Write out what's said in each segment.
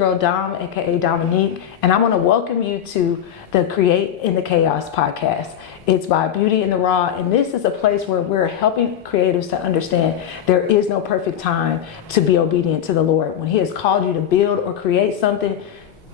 girl Dom, aka Dominique, and I want to welcome you to the Create in the Chaos podcast. It's by Beauty in the Raw, and this is a place where we're helping creatives to understand there is no perfect time to be obedient to the Lord. When He has called you to build or create something,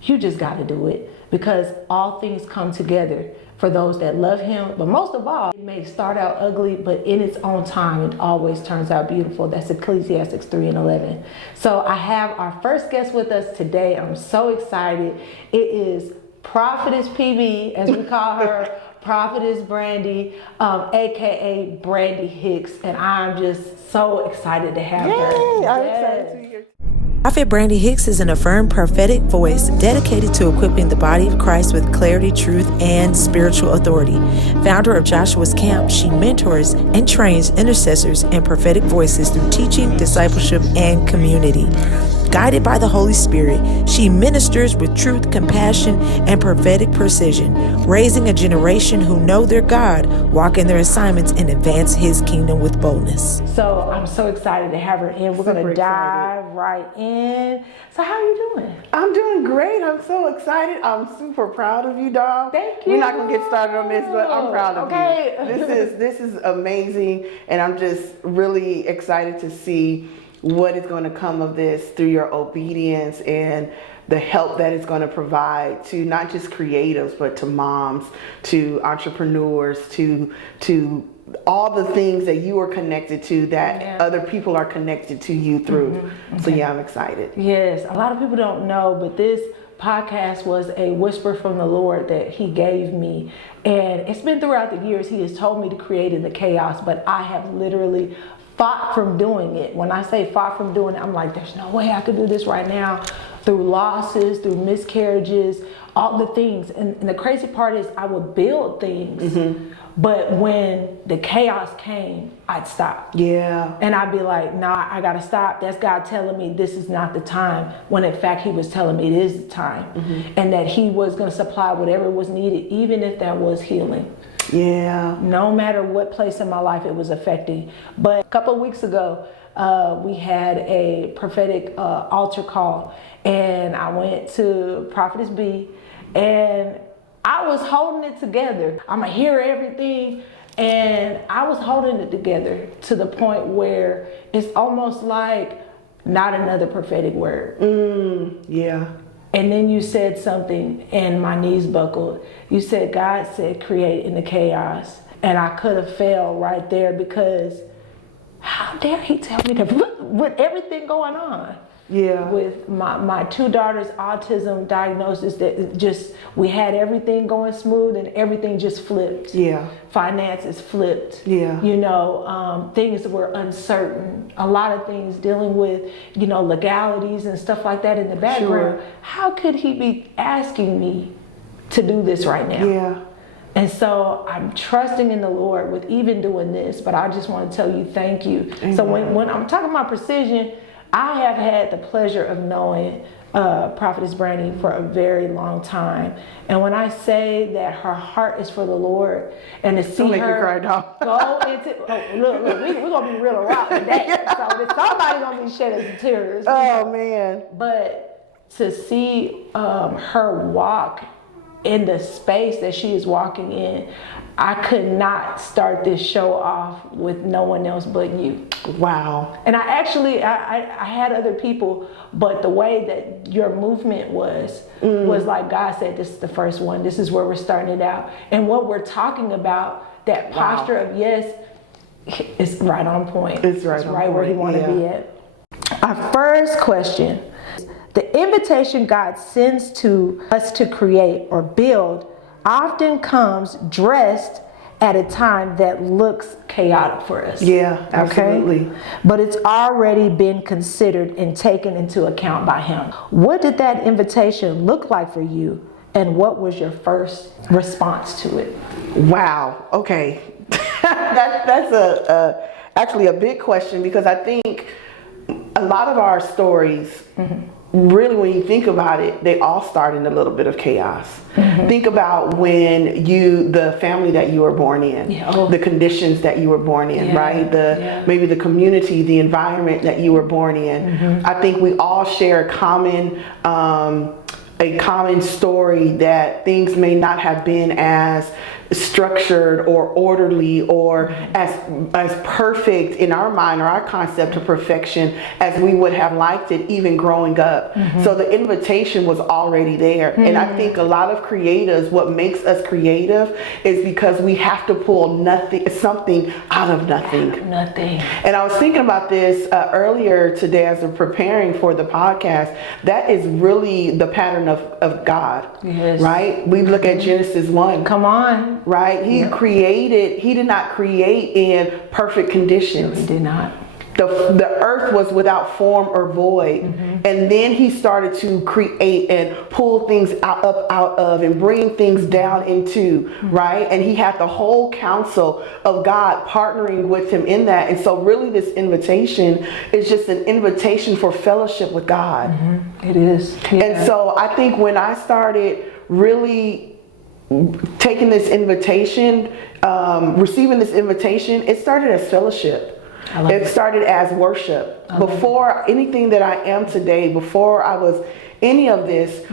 you just got to do it, because all things come together for those that love Him. But most of all, it may start out ugly, but in its own time, it always turns out beautiful. That's Ecclesiastes 3:11. So I have our first guest with us today. I'm so excited. It is Prophetess PB, as we call her, Prophetess Brandy, aka Brandy Hicks, and I'm just so excited to have her. I'm excited to be here. Prophet Brandy Hicks is an affirmed prophetic voice dedicated to equipping the body of Christ with clarity, truth, and spiritual authority. Founder of Joshua's Camp, she mentors and trains intercessors and prophetic voices through teaching, discipleship, and community. Guided by the Holy Spirit, she ministers with truth, compassion, and prophetic precision, raising a generation who know their God, walk in their assignments, and advance His kingdom with boldness. So I'm so excited to have her in. We're going to dive right in. So how are you doing? I'm doing great. I'm so excited. I'm super proud of you, Dom. Thank you. We're not going to get started on this, but I'm proud of you. This is amazing, and I'm just really excited to see what is going to come of this through your obedience and the help that it's going to provide to not just creatives, but to moms, to entrepreneurs, to all the things that you are connected to that other people are connected to you through. Mm-hmm. So yeah, I'm excited. Yes, a lot of people don't know, but this podcast was a whisper from the Lord that He gave me. And it's been throughout the years He has told me to create in the chaos, but I have literally fought from doing it. When I say fought from doing it, I'm like, there's no way I could do this right now, through losses, through miscarriages, all the things. And the crazy part is I would build things, but when the chaos came, I'd stop. Yeah. And I'd be like, nah, I gotta stop. That's God telling me this is not the time, when in fact He was telling me it is the time. And that He was gonna supply whatever was needed, even if that was healing. Yeah. No matter what place in my life it was affecting. But a couple of weeks ago, we had a prophetic altar call, and I went to Prophetess B, and I was holding it together. I'm gonna hear everything, and I was holding it together to the point where it's almost like not another prophetic word. Yeah. And then you said something and my knees buckled. You said, God said, create in the chaos. And I could have failed right there, because how dare He tell me to, with everything going on. Yeah. With my two daughters' autism diagnosis, that just, we had everything going smooth and everything just flipped. Yeah. Finances flipped. Yeah. You know, things were uncertain. A lot of things dealing with, you know, legalities and stuff like that in the background. Sure. How could He be asking me to do this right now? Yeah. And so I'm trusting in the Lord with even doing this, but I just want to tell you thank you. Amen. So when I'm talking about precision, I have had the pleasure of knowing Prophetess Brandy for a very long time. And when I say that her heart is for the Lord, and to see her go into, look, we're going to be real and raw today. So somebody's going to be shedding some tears. Oh, man. But to see her walk in the space that she is walking in, I could not start this show off with no one else but you. Wow. And I had other people, but the way that your movement was like God said, this is the first one. This is where we're starting it out. And what we're talking about, that posture of yes, it's right on point. It's right where He want to be at. Our first question: the invitation God sends to us to create or build often comes dressed at a time that looks chaotic for us. Yeah, absolutely. Okay? But it's already been considered and taken into account by Him. What did that invitation look like for you, and what was your first response to it? Wow. Okay. That's actually a big question, because I think a lot of our stories really, when you think about it, they all start in a little bit of chaos. Think about when the family that you were born in, the conditions that you were born in, right? Maybe the community, the environment that you were born in. I think we all share a common story that things may not have been as structured or orderly or as perfect in our mind or our concept of perfection as we would have liked it even growing up. So the invitation was already there. And I think a lot of creatives, what makes us creative is because we have to pull something out of nothing. And I was thinking about this earlier today as we're preparing for the podcast. That is really the pattern of God, right? We look at Genesis 1. Come on. Right? He did not create in perfect conditions. He did not. The earth was without form or void. And then he started to create and pull things out of and bring things down into, right? And he had the whole counsel of God partnering with him in that. And so really this invitation is just an invitation for fellowship with God. It is. Yeah. And so I think when I started really taking this invitation, receiving this invitation, it started as fellowship. It started as worship. Before anything that I am today, before I was any of this,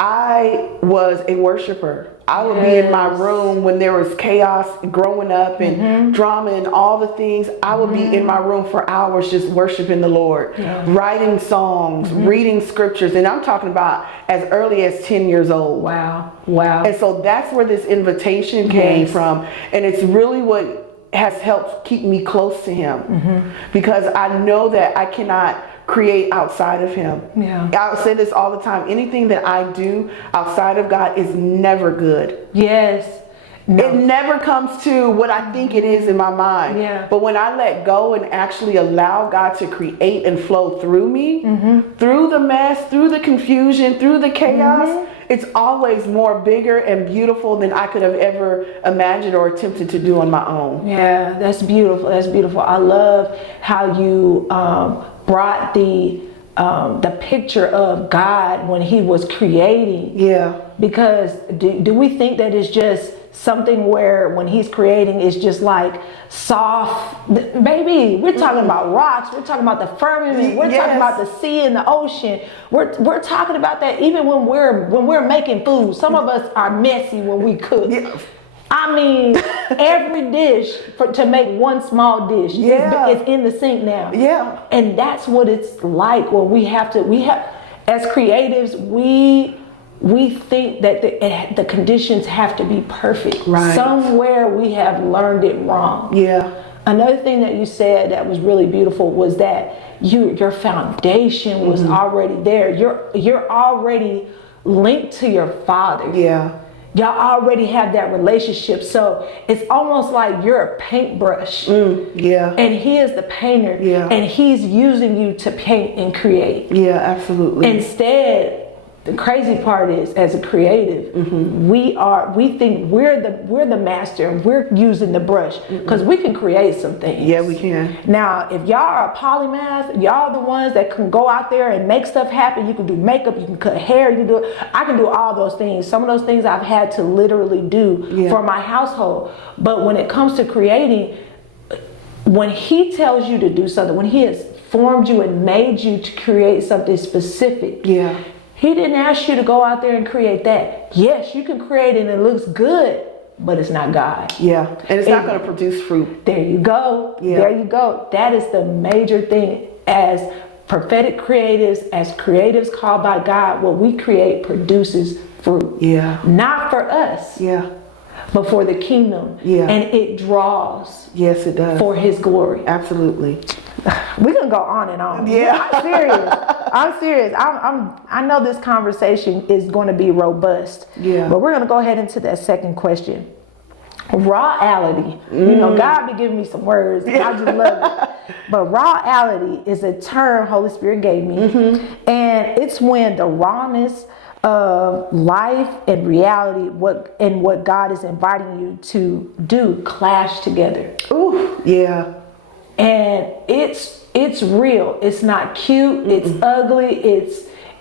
I was a worshiper. I would be in my room when there was chaos growing up and drama and all the things. I would be in my room for hours just worshiping the Lord, writing songs, reading scriptures. And I'm talking about as early as 10 years old. Wow. And so that's where this invitation came from. And it's really what has helped keep me close to him, because I know that I cannot create outside of him. I say this all the time. Anything that I do outside of God is never good. It never comes to what I think it is in my mind. But when I let go and actually allow God to create and flow through me, through the mess, through the confusion, through the chaos, it's always more bigger and beautiful than I could have ever imagined or attempted to do on my own. Yeah, that's beautiful. That's beautiful. I love how you brought the picture of God when he was creating. Because do we think that it's just something where when he's creating it's just like soft? Baby, we're talking about rocks, we're talking about the firmament, we're talking about the sea and the ocean. We're talking about that even when we're making food. Some of us are messy when we cook. I mean, every dish to make one small dish is in the sink now. And that's what it's like when we have as creatives, we think that the conditions have to be perfect. Somewhere we have learned it wrong. Another thing that you said that was really beautiful was that your foundation was already there. You're already linked to your Father. Y'all already have that relationship. So it's almost like you're a paintbrush. And he is the painter. And he's using you to paint and create. Absolutely. Instead, the crazy part is, as a creative, we think we're the master and we're using the brush because we can create some things. We can. Now, if y'all are a polymath, y'all the ones that can go out there and make stuff happen. You can do makeup, you can cut hair, you can do it. I can do all those things. Some of those things I've had to literally do for my household. But when it comes to creating, when he tells you to do something, when he has formed you and made you to create something specific, he didn't ask you to go out there and create that. Yes, you can create it and it looks good, but it's not God. And it's not going to produce fruit. There you go. There you go. That is the major thing. As prophetic creatives, as creatives called by God, what we create produces fruit. Not for us. But for the kingdom. And it draws. Yes, it does. For his glory. Absolutely. We're gonna go on and on. I'm serious. I know this conversation is going to be robust. But we're gonna go ahead into that second question. Rawality. You know, God be giving me some words. I just love it. But rawality is a term Holy Spirit gave me, and it's when the rawness of life and reality, what God is inviting you to do, clash together. And it's real. It's not cute. It's ugly.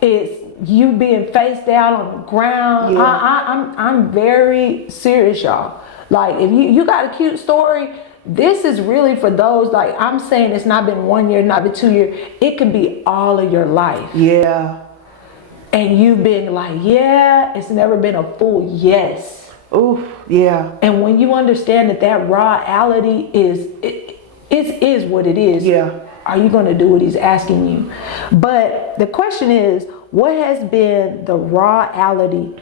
It's you being face down on the ground. Yeah. I'm very serious, y'all. Like, if you got a cute story, this is really for those, like I'm saying, it's not been 1 year, not been 2 years. It can be all of your life. Yeah. And you've been like, yeah, it's never been a full yes. Ooh, yeah. And when you understand that rawality is what it is, Yeah. are you going to do what he's asking you? But the question is, what has been the rawality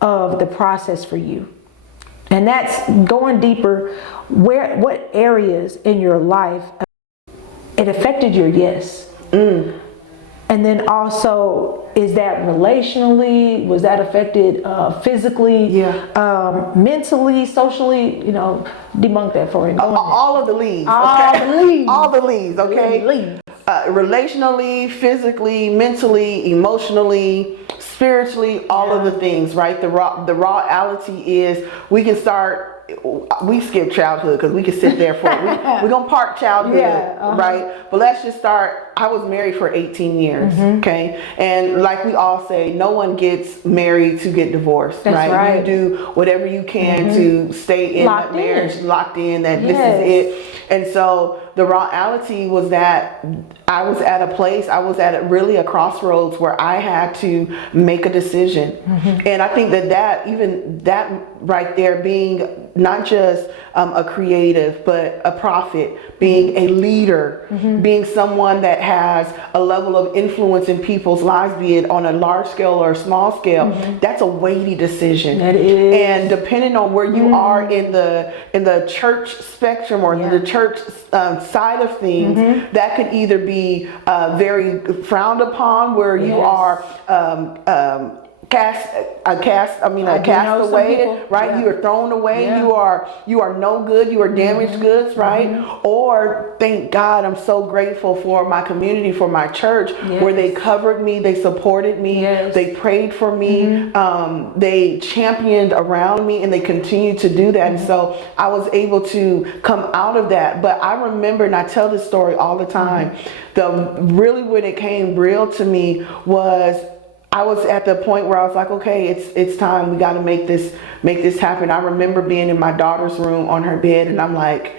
of the process for you? And that's going deeper. What areas in your life it affected your yes? And then also, is that relationally? Was that affected physically? Yeah. Mentally, socially? Debunk that for me. All of the leads. All Okay? the leads. All the leads. Okay. Leads. Relationally, physically, mentally, emotionally, spiritually, all of the things, right? The rawality is we can start. We skip childhood because we can sit there for we're gonna park childhood, right? But let's just start. I was married for 18 years, okay? And like we all say, no one gets married to get divorced. That's right. You do whatever you can to stay in that marriage, locked in, that this is it. And so the rawality was that I was at a place, I was at really a crossroads where I had to make a decision. And I think that right there, being not just a creative, but a prophet, being a leader, being someone that has a level of influence in people's lives, be it on a large scale or a small scale, that's a weighty decision. That is. And depending on where you are in the church spectrum or the church side of things, that could either be very frowned upon, where you are cast away, right? Yeah. You are thrown away. Yeah. You are no good. You are damaged goods, right? Or thank God, I'm so grateful for my community, for my church, where they covered me, they supported me, they prayed for me, they championed around me, and they continue to do that. And so I was able to come out of that. But I remember, and I tell this story all the time, really when it came real to me was I was at the point where I was like, okay, it's time. We got to make this happen. I remember being in my daughter's room on her bed, and I'm like,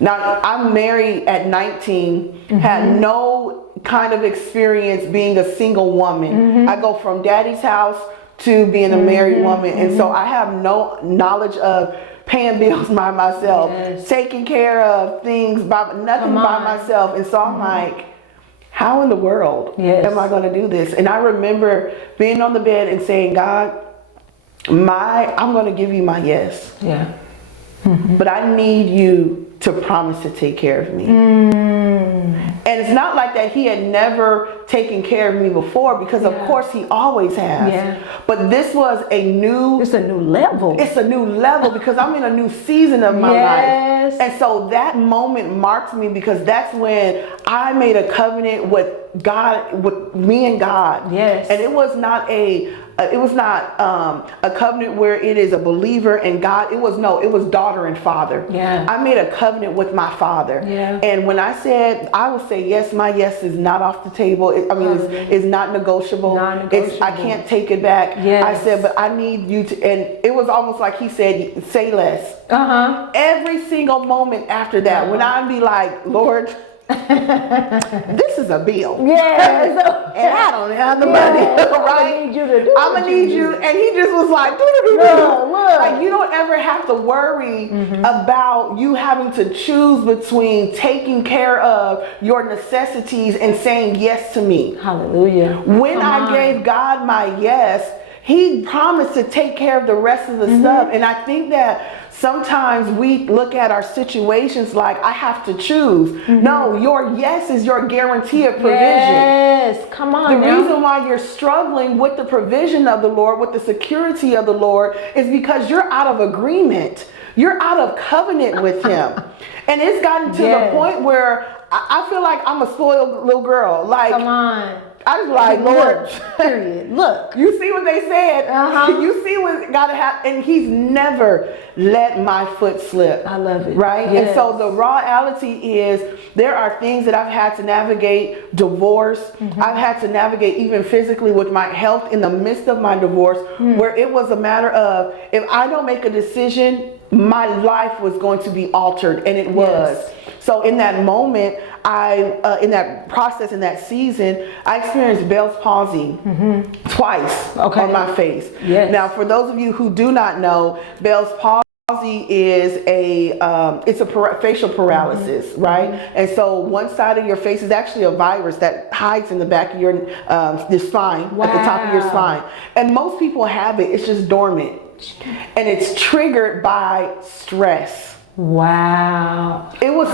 now I'm married at 19, had no kind of experience being a single woman. I go from daddy's house to being a married woman. And so I have no knowledge of paying bills by myself, taking care of things by myself. And so I'm like, how in the world am I going to do this? And I remember being on the bed and saying, God, I'm going to give you my yes. Yeah. But I need you to promise to take care of me. And it's not like that he had never taken care of me before, because of course he always has. Yeah. But this was it's a new level. It's a new level because I'm in a new season of my life. And so that moment marked me, because that's when I made a covenant with God, with me and God. Yes. And it was not a covenant where it is a believer and God. It was daughter and father. Yeah. I made a covenant with my father. Yeah. And when I would say yes, my yes is not off the table. It's not negotiable. I can't take it back. Yes. I said, but I need you to, and it was almost like he said, say less. Every single moment after that, when I'd be like, Lord, this is a bill. And I don't have the money, right? I'm gonna need you. And he just was like, like, you don't ever have to worry about you having to choose between taking care of your necessities and saying yes to me. Hallelujah. When I gave God my yes, he promised to take care of the rest of the stuff. And I think that sometimes we look at our situations like, I have to choose. No, your yes is your guarantee of provision. Yes, come on. The reason why you're struggling with the provision of the Lord, with the security of the Lord, is because you're out of agreement. You're out of covenant with him. And it's gotten to the point where I feel like I'm a spoiled little girl. Like, come on. I was like, Lord, period. Look. you see what they said? You see what gotta happen? And he's never let my foot slip. I love it. Right? Yes. And so the reality is there are things that I've had to navigate, divorce. I've had to navigate even physically with my health in the midst of my divorce, where it was a matter of, if I don't make a decision, my life was going to be altered, and it was. Yes. So in that moment, in that process, in that season, I experienced Bell's palsy twice on my face. Yes. Now, for those of you who do not know, Bell's palsy is facial paralysis, right? And so one side of your face is actually a virus that hides in the back of your spine, at the top of your spine. And most people have it. It's just dormant. And it's triggered by stress. Wow. It was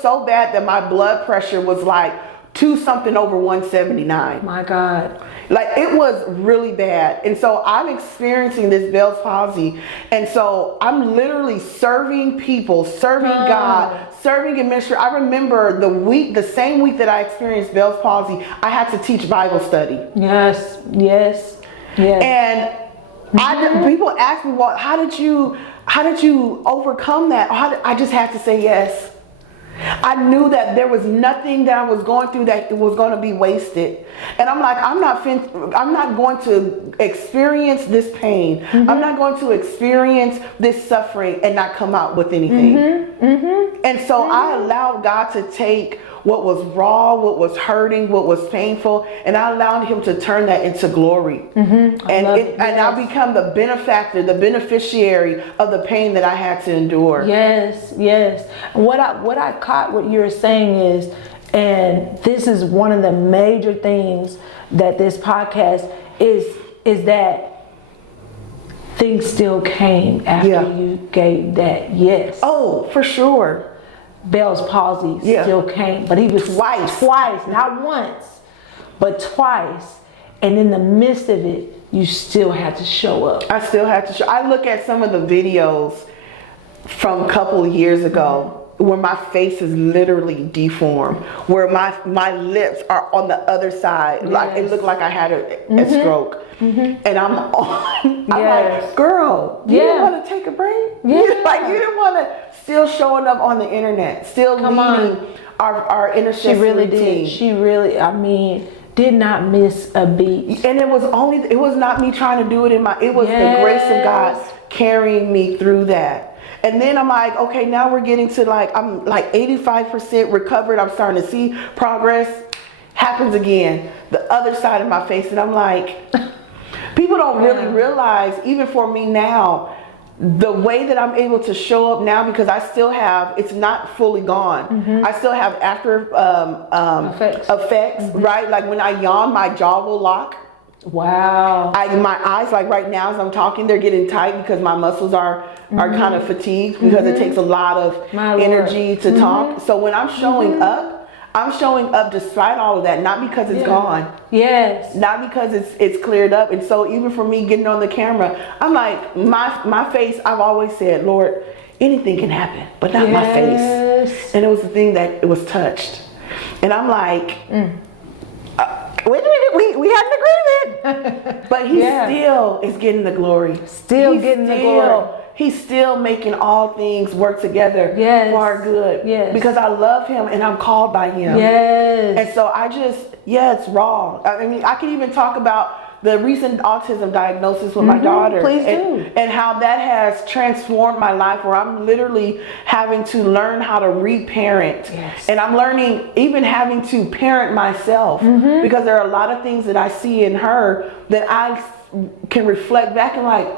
so bad that my blood pressure was like 2-something over 179. My God. Like, it was really bad. And so I'm experiencing this Bell's palsy. And so I'm literally serving people, serving God, serving in ministry. I remember the same week that I experienced Bell's palsy, I had to teach Bible study. Yes. And people ask me, well, how did you overcome that? I just had to say yes. I knew that there was nothing that I was going through that was going to be wasted. And I'm like, I'm not going to experience this pain. I'm not going to experience this suffering and not come out with anything. And so I allowed God to take what was raw, what was hurting, what was painful, and I allowed him to turn that into glory. And I become the benefactor, the beneficiary of the pain that I had to endure. Yes. What I caught what you're saying is, and this is one of the major things that this podcast is that things still came after you gave that yes. Oh, for sure. Bell's palsy still came, but he was twice, not once, but twice. And in the midst of it, you still had to show up. I still had to show. I look at some of the videos from a couple of years ago where my face is literally deformed, where my lips are on the other side. Like, it looked like I had a stroke. And I'm like, girl, you didn't want to take a break? Like, you didn't want to still showing up on the internet, still leading our intercessory She really team. did. She really, did not miss a beat. And it was not me trying to do it it was the grace of God carrying me through that. And then I'm like, okay, now we're getting to I'm like 85% recovered. I'm starting to see progress. Happens again, the other side of my face. And I'm like, people don't really realize, even for me now, the way that I'm able to show up now, because I still have, it's not fully gone. I still have after effects, right? Like when I yawn, my jaw will lock. Wow. My eyes, like right now as I'm talking, they're getting tight because my muscles are kind of fatigued because it takes a lot of energy to talk. So when I'm showing up despite all of that, not because it's gone. Yes. Not because it's cleared up. And so even for me getting on the camera, I'm like, my face, I've always said, Lord, anything can happen, but not my face. And it was the thing that it was touched. And I'm like, wait a minute, we had an agreement. But he still is getting the glory. He's still making all things work together for our good. Because I love him and I'm called by him. And so it's raw. I mean, I can even talk about the recent autism diagnosis with my daughter. Please do. And how that has transformed my life, where I'm literally having to learn how to reparent. And I'm learning, even having to parent myself, because there are a lot of things that I see in her that I can reflect back and like,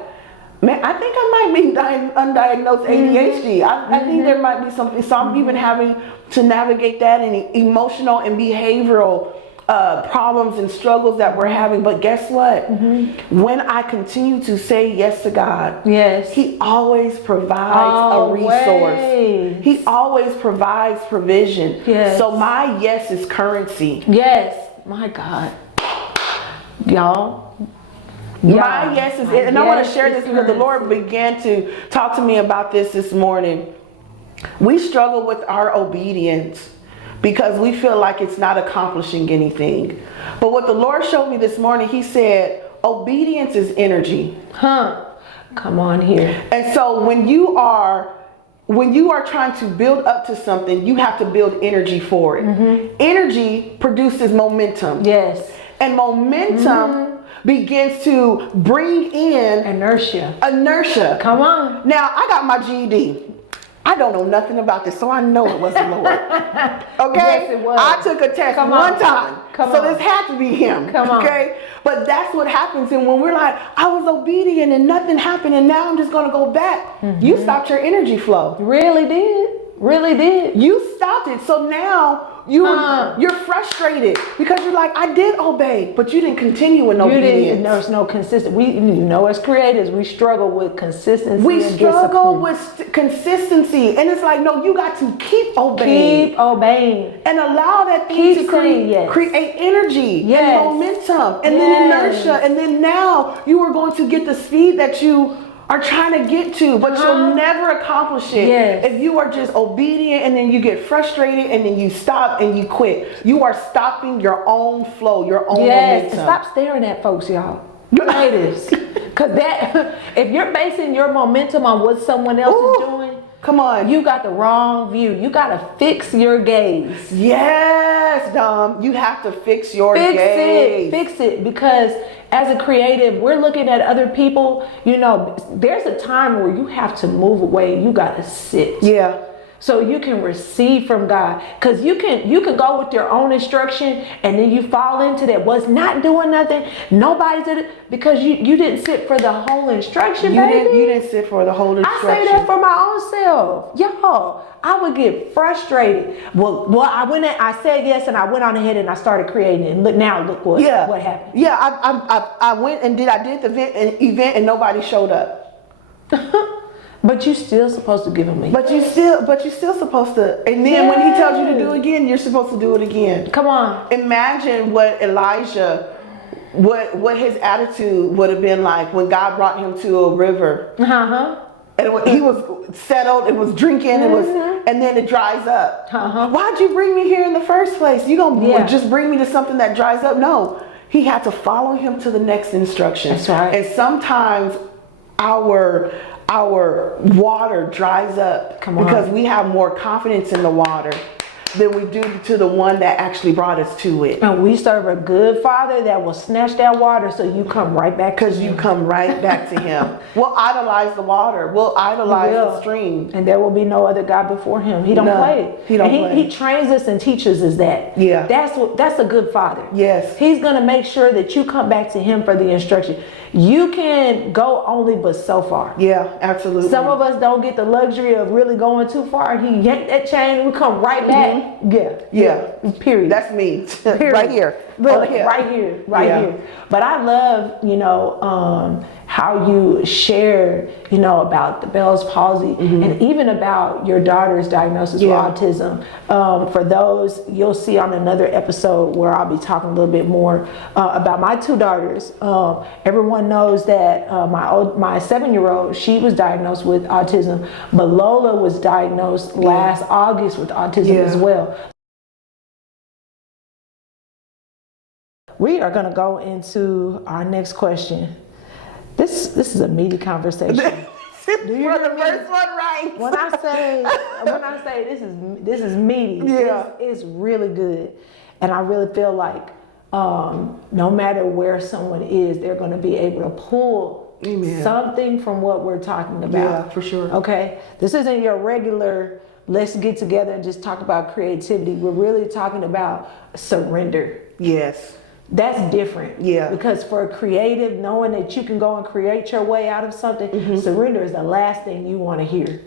man, I think I might be undiagnosed ADHD. I think there might be something. So I'm even having to navigate that and emotional and behavioral problems and struggles that we're having. But guess what? When I continue to say yes to God, he always provides a resource. He always provides provision. So my yes is currency. My God. Y'all. My yes is it. And I want to share this because the Lord began to talk to me about this morning. We struggle with our obedience because we feel like it's not accomplishing anything. But what the Lord showed me this morning, he said, obedience is energy. Come on here. And so when you are trying to build up to something, you have to build energy for it. Energy produces momentum. Yes. And momentum begins to bring in inertia. Come on. Now, I got my GED. I don't know nothing about this, so I know it was the Lord. Okay? Yes, it was. I took a test one time. So this had to be him. Okay? But that's what happens. And when we're like, I was obedient and nothing happened and now I'm just going to go back. You stopped your energy flow. Really did. You stopped it. So now you're frustrated because you're like, I did obey, but you didn't continue in obedience. There's no consistency. As creators, we struggle with consistency. We and struggle discipline. with consistency. And it's like, no, you got to keep obeying. Keep obeying. And allow that thing Keep to saying yes. create energy Yes. and momentum and then inertia. And then now you are going to get the speed that you are trying to get to, but you'll never accomplish it if you are just obedient and then you get frustrated and then you stop and you quit. You are stopping your own flow, your own momentum. Stop staring at folks, y'all. Creatives. Because if you're basing your momentum on what someone else is doing, come on. You got the wrong view. You got to fix your gaze. Yes, Dom. You have to fix your gaze. Fix it. Because as a creative, we're looking at other people. There's a time where you have to move away. You got to sit. Yeah. So you can receive from God. Because you can go with your own instruction and then you fall into that was not doing nothing. Nobody did it because you didn't sit for the whole instruction, baby. You didn't sit for the whole instruction. I say that for my own self. Y'all, I would get frustrated. Well, I said yes and I went on ahead and I started creating it. And look what happened. Yeah, I went and did the event and nobody showed up. But you still supposed to give him a But you still supposed to. And then when he tells you to do it again, you're supposed to do it again. Come on. Imagine what Elijah, what his attitude would have been like when God brought him to a river. And he was settled, it was drinking, and then it dries up. Why'd you bring me here in the first place? You gonna just bring me to something that dries up? No. He had to follow him to the next instruction. That's right. And sometimes our water dries up because we have more confidence in the water than we do to the one that actually brought us to it. And we serve a good Father that will snatch that water so you come right back to him. Because you come right back to him. We'll idolize the water. We'll idolize the stream. And there will be no other God before him. He don't play. He trains us and teaches us that. Yeah. That's a good Father. Yes. He's going to make sure that you come back to him for the instruction. You can go only but so far. Yeah, absolutely. Some of us don't get the luxury of really going too far. He yanked that chain and we come right back. Yeah. Period. That's me. Period. Right here. Look, right here. But I love, how you share, about the Bell's palsy and even about your daughter's diagnosis with autism. For those, you'll see on another episode where I'll be talking a little bit more about my two daughters. Everyone knows that my 7-year-old, she was diagnosed with autism, but Lola was diagnosed last August with autism as well. We are going to go into our next question. This is a meaty conversation. Do you hear the first one right? When I say this is meaty, it's really good, and I really feel like no matter where someone is, they're going to be able to pull something from what we're talking about. Yeah, for sure. Okay, this isn't your regular. Let's get together and just talk about creativity. We're really talking about surrender. Yes. That's different. Yeah. Because for a creative, knowing that you can go and create your way out of something, surrender is the last thing you want to hear.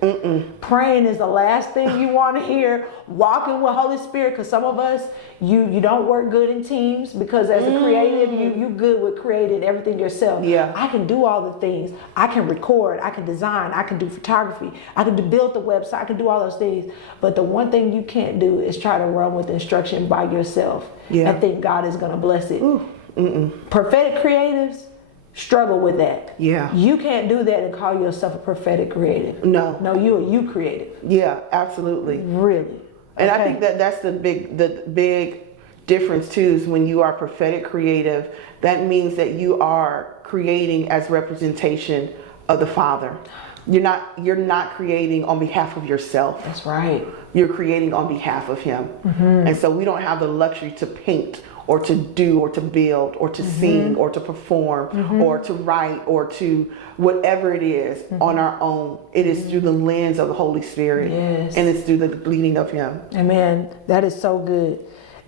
Praying is the last thing you want to hear. Walking with Holy Spirit, because some of us, you don't work good in teams, because as a creative, you good with creating everything yourself. Yeah. I can do all the things. I can record, I can design, I can do photography, I can build the website, I can do all those things. But the one thing you can't do is try to run with instruction by yourself. Yeah. I think God is going to bless it. Prophetic creatives struggle with that. Yeah. You can't do that and call yourself a prophetic creative. No. No, you creative. Yeah, absolutely. Really. And Okay. I think that that's the big difference too, is when you are prophetic creative, that means that you are creating as representation of the Father. You're not creating on behalf of yourself. That's right. You're creating on behalf of Him. And so we don't have the luxury to paint or to do or to build or to sing or to perform or to write or to whatever it is on our own. It is through the lens of the Holy Spirit. Yes. And it's through the leading of Him. Amen. That is so good.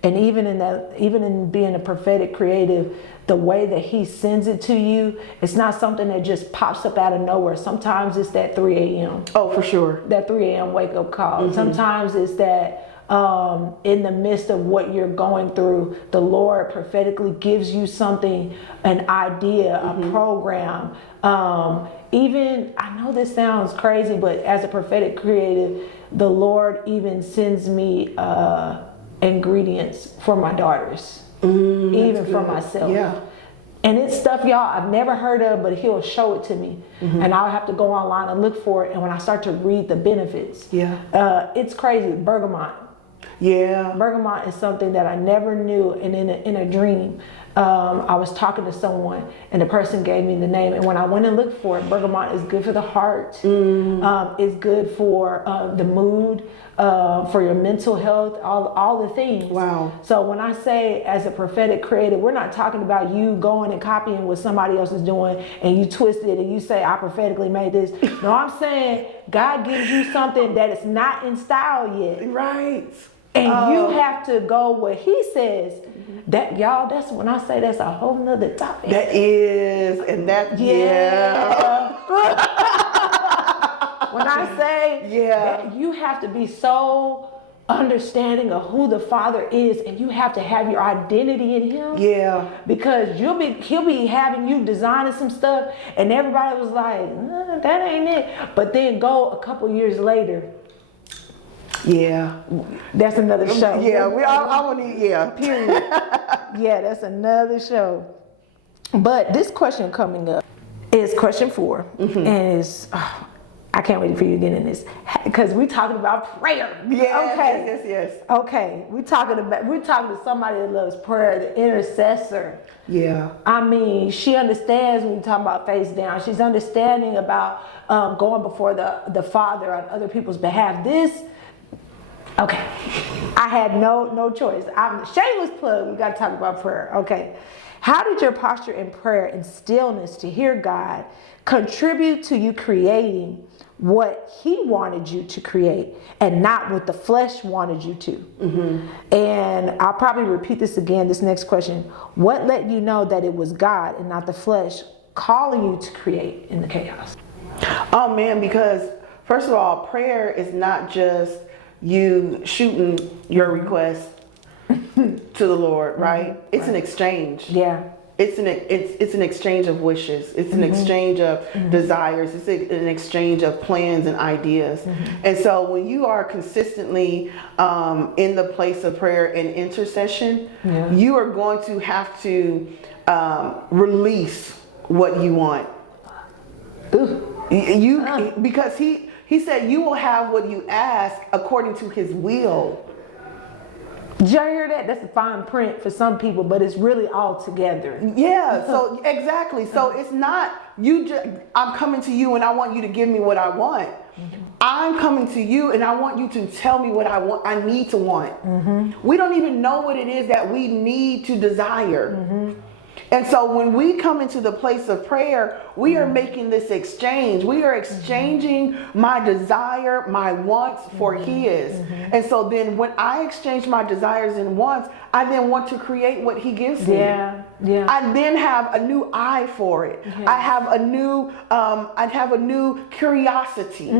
And even in being a prophetic creative, the way that He sends it to you, it's not something that just pops up out of nowhere. Sometimes it's that 3 a.m. Oh, for sure. That 3 a.m. wake up call. Sometimes it's that in the midst of what you're going through, the Lord prophetically gives you something, an idea, a program. Even, I know this sounds crazy, but as a prophetic creative, the Lord even sends me ingredients for my daughters, even for myself. Yeah. And it's stuff, y'all, I've never heard of, but He'll show it to me. And I'll have to go online and look for it. And when I start to read the benefits, it's crazy. Bergamot. Yeah. Bergamot is something that I never knew. And in a dream, I was talking to someone and the person gave me the name. And when I went and looked for it, bergamot is good for the heart. It's good for the mood, for your mental health, all the things. Wow. So when I say as a prophetic creative, we're not talking about you going and copying what somebody else is doing and you twist it and you say, I prophetically made this. No, I'm saying God gives you something that is not in style yet. Right. And you have to go what He says. That, y'all, that's when I say that's a whole nother topic. That is, and that, When I say that you have to be so understanding of who the Father is, and you have to have your identity in Him. Yeah. Because He'll be having you designing some stuff, and everybody was like, that ain't it. But then go a couple years later. Yeah. That's another show. Yeah, I want to, Period. Yeah, that's another show. But this question coming up is question 4. And it's, I can't wait for you to get in this. Because we're talking about prayer. Yeah. Okay. Yes. Okay. We're talking to somebody that loves prayer, the intercessor. Yeah. I mean, she understands when you talk about face down. She's understanding about going before the Father on other people's behalf. Okay, I had no choice. I'm shameless plug. We got to talk about prayer. Okay, how did your posture in prayer and stillness to hear God contribute to you creating what He wanted you to create and not what the flesh wanted you to? And I'll probably repeat this again. This next question: what let you know that it was God and not the flesh calling you to create in the chaos? Oh man, because first of all, prayer is not just you shooting your request to the Lord, right? It's an exchange. Yeah. It's an exchange of wishes. It's an exchange of desires. It's an exchange of plans and ideas. And so when you are consistently in the place of prayer and intercession, you are going to have to release what you want. Because he said you will have what you ask according to His will. Did y'all hear that? That's the fine print for some people, but it's really all together. Yeah, so exactly. So it's not you just, I'm coming to you and I want you to give me what I want. I'm coming to you and I want you to tell me what I want, I need to want. We don't even know what it is that we need to desire. And so when we come into the place of prayer, we are making this exchange. We are exchanging my desire, my wants for His. And so then when I exchange my desires and wants, I then want to create what He gives me. Yeah. I then have a new eye for it. I have a new curiosity.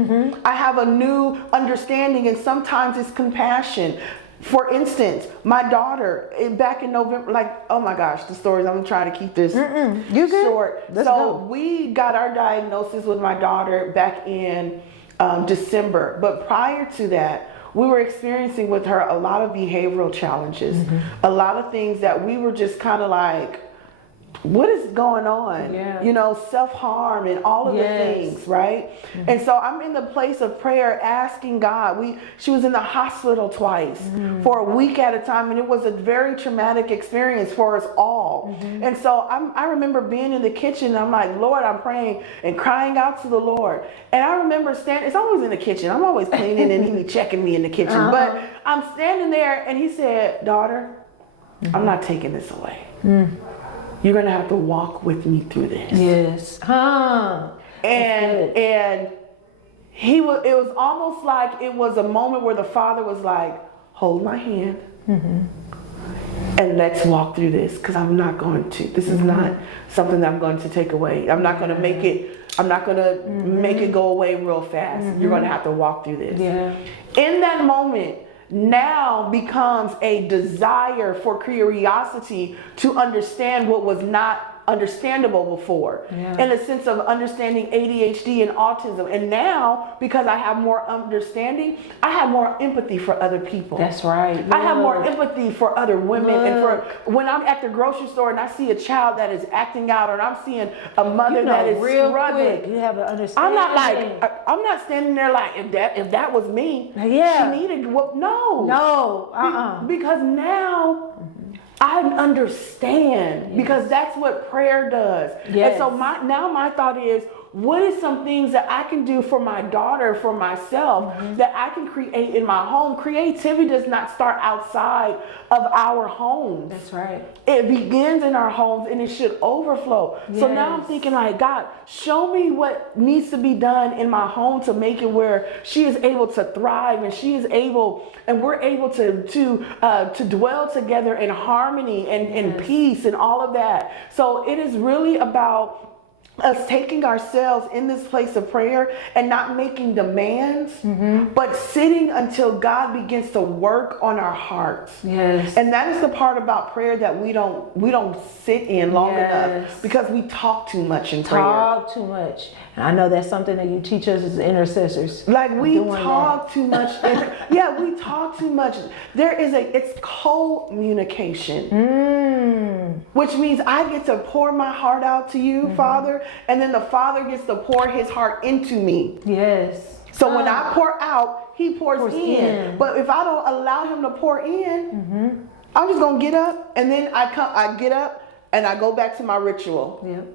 I have a new understanding, and sometimes it's compassion. For instance, my daughter, back in November, like, oh my gosh, the stories, I'm trying to keep this short. Let's go. We got our diagnosis with my daughter back in December. But prior to that, we were experiencing with her a lot of behavioral challenges, a lot of things that we were just kind of like, what is going on? Yeah. You know, self-harm and all of the things, right? And so I'm in the place of prayer asking God. She was in the hospital twice for a week at a time, and it was a very traumatic experience for us all. And so I remember being in the kitchen, and I'm like, Lord, I'm praying and crying out to the Lord. And I remember standing, it's always in the kitchen. I'm always cleaning and he checking me in the kitchen. But I'm standing there and he said, daughter, I'm not taking this away. You're going to have to walk with me through this. Yes. And it was almost like it was a moment where the Father was like, hold my hand and let's walk through this, because I'm not going to. This is not something that I'm going to take away. I'm not going to make it, make it go away real fast. You're going to have to walk through this. Yeah. In that moment, now becomes a desire for curiosity to understand what was not understandable before, in the sense of understanding ADHD and autism. And now, because I have more understanding, I have more empathy for other people. That's right. I have more empathy for other women. And for when I'm at the grocery store and I see a child that is acting out, or I'm seeing a mother that is real struggling, quick, you have an understanding. I'm not standing there like, if that was me, Yeah. she needed what? No. Because now I understand, because that's what prayer does. Yes. And so my thought is, what is some things that I can do for my daughter, for myself, that I can create in my home? Creativity does not start outside of our homes. That's right. It begins in our homes, and it should overflow. So now I'm thinking like, God, show me what needs to be done in my home to make it where she is able to thrive, and she is able, and we're able to dwell together in harmony and peace and all of that. So it is really about us taking ourselves in this place of prayer and not making demands, but sitting until God begins to work on our hearts. Yes. And that is the part about prayer that we don't sit in long enough, because we talk too much in prayer. Talk too much. And I know that's something that you teach us as intercessors. Like we talk too much. We talk too much. It's communication. Which means I get to pour my heart out to you, Father, and then the Father gets to pour his heart into me. Yes. So when I pour out, he pours in. But if I don't allow him to pour in, I'm just gonna get up, and then I get up and I go back to my ritual. Yep.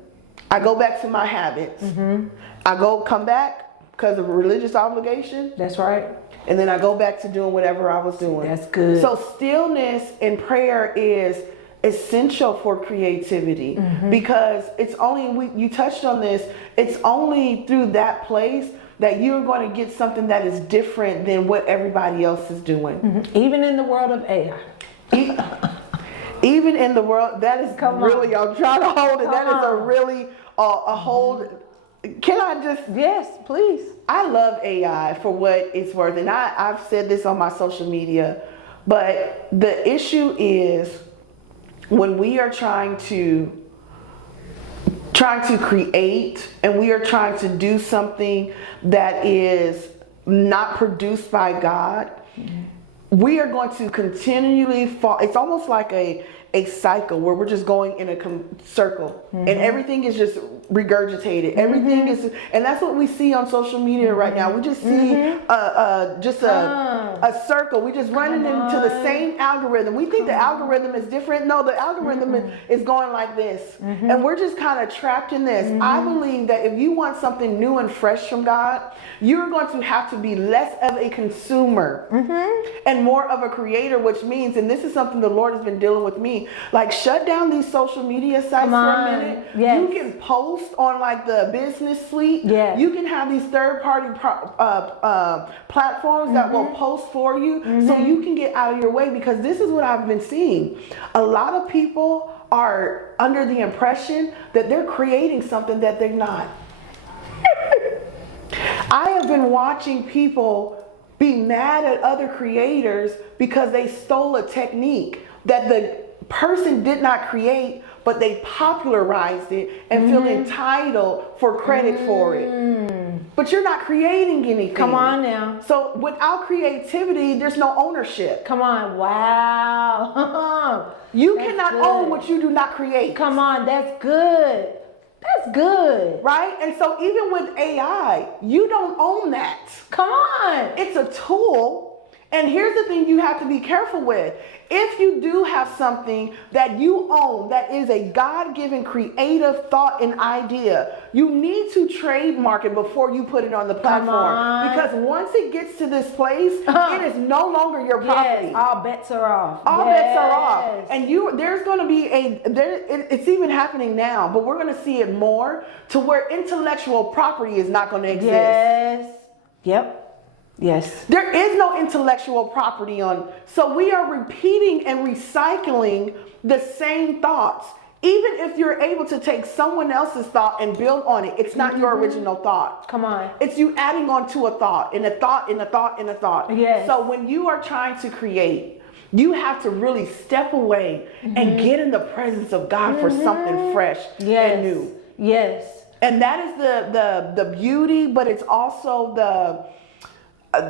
I go back to my habits. I come back because of religious obligation. That's right. And then I go back to doing whatever I was doing. That's good. So stillness in prayer is essential for creativity, because it's only, you touched on this, it's only through that place that you're going to get something that is different than what everybody else is doing. Even in the world of AI. Even in the world, that is really, I'm trying to hold it. Come That is a on. really, a hold. Can I just? Yes, please. I love AI for what it's worth. And I've said this on my social media, but the issue is when we are trying to create, and we are trying to do something that is not produced by God, we are going to continually fall. It's almost like a cycle where we're just going in a circle, and everything is just regurgitated. Everything is, and that's what we see on social media right now. We just see a circle. We just running into the same algorithm. We think the algorithm is different. No, the algorithm is going like this, and we're just kind of trapped in this. I believe that if you want something new and fresh from God, you're going to have to be less of a consumer and more of a creator, which means, and this is something the Lord has been dealing with me, like shut down these social media sites for a minute. Yes. You can post on like the business suite. Yes. You can have these third-party platforms that will post for you, so you can get out of your way, because this is what I've been seeing. A lot of people are under the impression that they're creating something that they're not. I have been watching people be mad at other creators because they stole a technique that the person did not create, but they popularized it and feel entitled for credit for it. But you're not creating anything. Come on now. So without creativity, there's no ownership. Come on. Wow. You That's cannot good. own what you do not create. Come on. That's good. That's good. Right? And so even with AI, you don't own that. Come on. It's a tool. And here's the thing you have to be careful with. If you do have something that you own that is a God-given creative thought and idea, you need to trademark it before you put it on the platform. Because once it gets to this place, it is no longer your property. Yes, all bets are off. All bets are off. And there's going to be it's even happening now, but we're going to see it more to where intellectual property is not going to exist. Yes. Yep. Yes. There is no intellectual property on, so we are repeating and recycling the same thoughts. Even if you're able to take someone else's thought and build on it, it's not your original thought. Come on. It's you adding on to a thought, and a thought, and a thought, and a thought. Yes. So when you are trying to create, you have to really step away and get in the presence of God for something fresh and new. Yes. And that is the beauty, but it's also the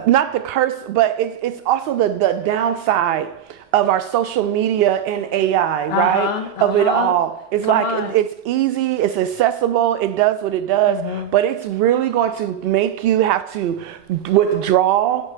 not the curse, but it's also the downside of our social media and AI, right? Of it all. It's it's easy, it's accessible, it does what it does, but it's really going to make you have to withdraw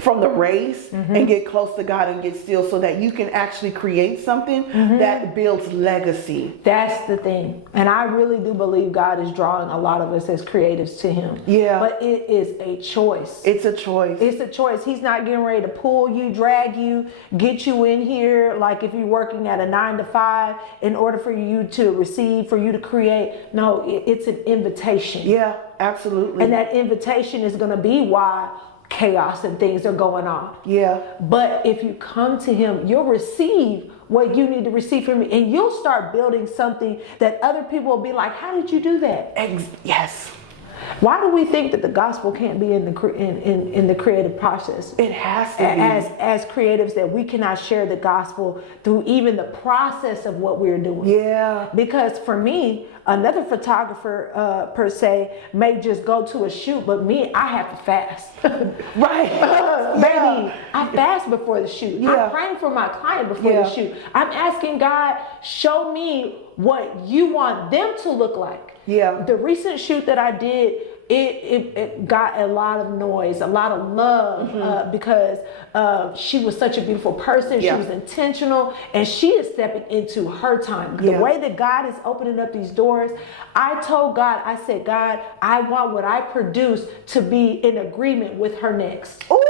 from the race and get close to God and get still so that you can actually create something that builds legacy. That's the thing. And I really do believe God is drawing a lot of us as creatives to him. Yeah. But it is a choice. It's a choice. It's a choice. He's not getting ready to pull you, drag you, get you in here like if you're working at a 9 to 5 in order for you to receive, for you to create. No, it's an invitation. Yeah, absolutely. And that invitation is going to be why chaos and things are going on. Yeah. But if you come to him, you'll receive what you need to receive from him, and you'll start building something that other people will be like, how did you do that? Yes. Why do we think that the gospel can't be in the creative process? It has to be. As creatives, that we cannot share the gospel through even the process of what we're doing. Yeah. Because for me, another photographer per se may just go to a shoot, but me, I have to fast. Right. Baby, I fast before the shoot. Yeah. I'm praying for my client before the shoot. I'm asking God, show me what you want them to look like. Yeah. The recent shoot that I did, it got a lot of noise, a lot of love, because she was such a beautiful person. Yeah. She was intentional, and she is stepping into her time. The way that God is opening up these doors, I told God, I said, God, I want what I produce to be in agreement with her next. Ooh.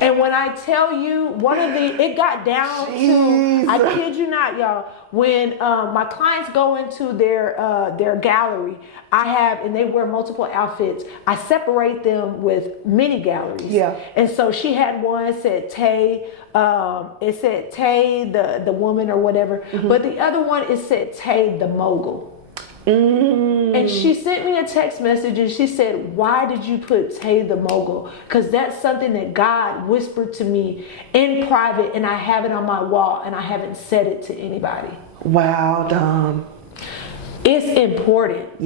And when I tell you, it got down to, I kid you not, y'all, when my clients go into their gallery, and they wear multiple outfits, I separate them with mini galleries. Yeah. And so she had one said Tay, it said Tay, the woman or whatever, but the other one, it said Tay, the mogul. And she sent me a text message and she said, why did you put Tay the mogul? Because that's something that God whispered to me in private, and I have it on my wall and I haven't said it to anybody. Wow, Dom. It's important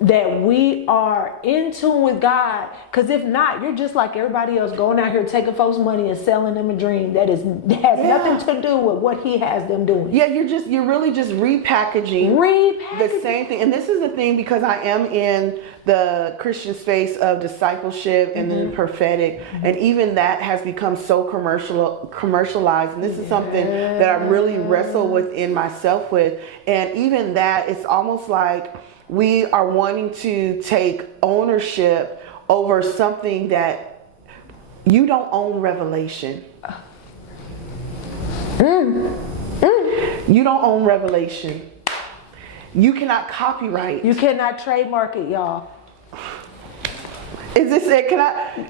that we are in tune with God, because if not, you're just like everybody else going out here taking folks' money and selling them a dream that has nothing to do with what he has them doing. Yeah, you're really just repackaging the same thing. And this is the thing, because I am in the Christian space of discipleship and then prophetic, and even that has become so commercialized. And this is something that I really wrestle within myself with. And even that, it's almost like we are wanting to take ownership over something that you don't own. Revelation. You don't own revelation. You cannot copyright. You cannot trademark it, y'all. Is this it?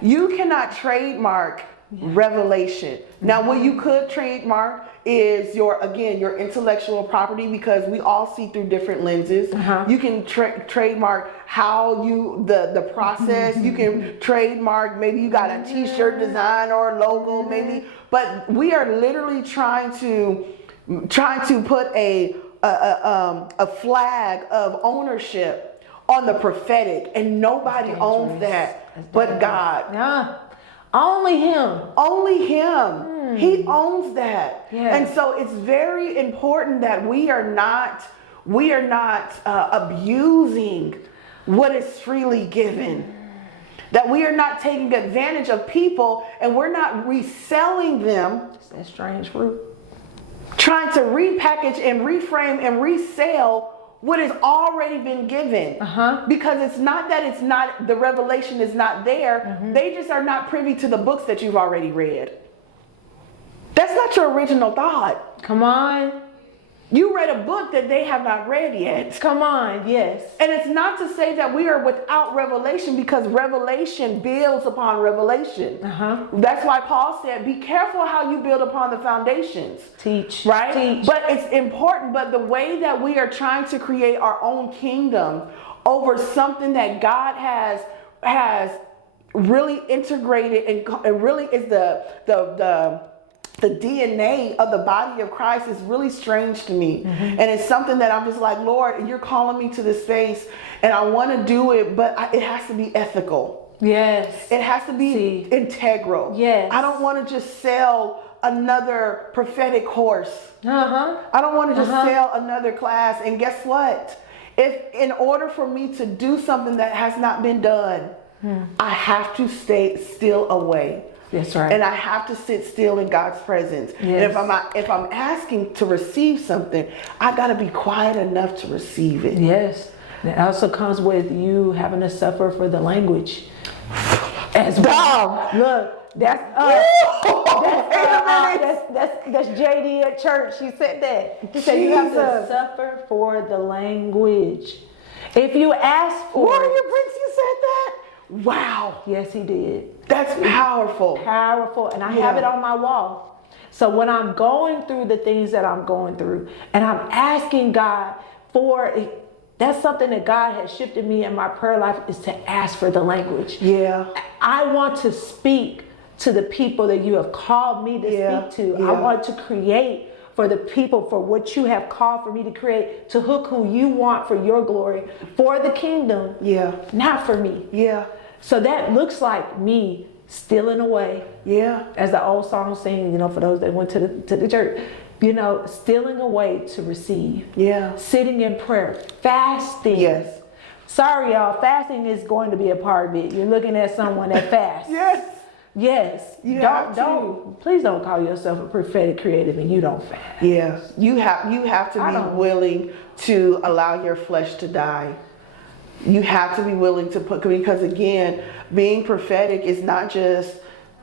You cannot trademark revelation. Now, what you could trademark is your intellectual property, because we all see through different lenses. You can trademark how the process. You can trademark, maybe you got a t-shirt design or a logo maybe, but we are literally trying to trying to put a flag of ownership on the prophetic, and nobody owns that but God. Yeah. Only him. Only him. He owns that. Yeah. And so it's very important that we are not abusing what is freely given. That we are not taking advantage of people, and we're not reselling them. It's that strange fruit. Trying to repackage and reframe and resell what has already been given. Because it's not that the revelation is not there. They just are not privy to the books that you've already read. That's not your original thought. Come on. You read a book that they have not read yet. Come on, yes. And it's not to say that we are without revelation, because revelation builds upon revelation. That's why Paul said, be careful how you build upon the foundations. Teach. Right? Teach. But it's important, but the way that we are trying to create our own kingdom over something that God has really integrated and really is the DNA of the body of Christ is really strange to me. And it's something that I'm just like, Lord, you're calling me to this space, and I want to do it, but it has to be ethical. Yes. It has to be integral. Yes. I don't want to just sell another prophetic course. I don't want to just sell another class. And guess what? If in order for me to do something that has not been done, I have to stay still away. That's right. And I have to sit still in God's presence. Yes. And if I'm asking to receive something, I got to be quiet enough to receive it. Yes. And it also comes with you having to suffer for the language as well. Look, that's JD at church. She said that. She said you have to suffer for the language. If you ask for Warrior it. Prince, you said that? Wow. Yes, he did. That's powerful. Powerful. And I have it on my wall. So when I'm going through the things that I'm going through, and I'm asking God for it, that's something that God has shifted me in my prayer life, is to ask for the language. Yeah. I want to speak to the people that you have called me to speak to. I want to create for the people, for what you have called for me to create, to hook who you want for your glory, for the kingdom. Yeah. Not for me. Yeah. So that looks like me stealing away. Yeah. As the old song sing, for those that went to the church, stealing away to receive. Yeah. Sitting in prayer, fasting. Yes. Sorry, y'all, fasting is going to be a part of it. You're looking at someone that fasts. Yes. Yes. Please don't call yourself a prophetic creative and you don't fast. Yeah. You have to be willing to allow your flesh to die. You have to be willing to because again, being prophetic is not just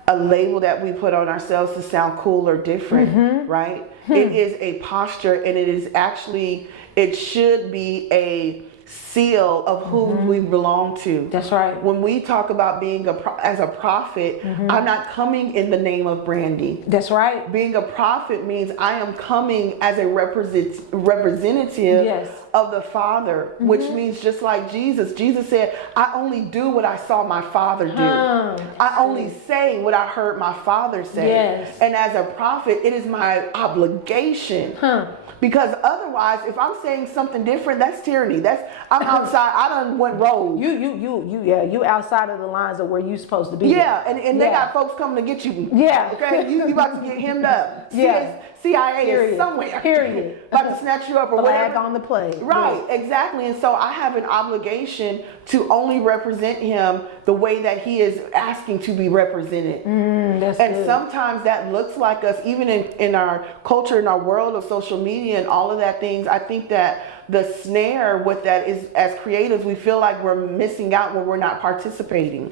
a label that we put on ourselves to sound cool or different, right? It is a posture, and it should be a seal of who we belong to. That's right. When we talk about being as a prophet, I'm not coming in the name of Brandy. That's right. Being a prophet means I am coming as a representative of the Father, which means just like Jesus. Jesus said, I only do what I saw my Father do. I only say what I heard my Father say. Yes. And as a prophet, it is my obligation. Because otherwise, if I'm saying something different, that's tyranny. I'm outside. I done went rogue. You outside of the lines of where you supposed to be. Yeah, and they got folks coming to get you. Yeah. Okay, you about to get hemmed up. Yeah. CIA is somewhere. Period. About to snatch you up or whatever. Flag on the play. Right, exactly. And so I have an obligation to only represent him the way that he is asking to be represented. And good. Sometimes that looks like us, even in our culture, in our world of social media and all of that things. I think that the snare with that is, as creatives, we feel like we're missing out when we're not participating.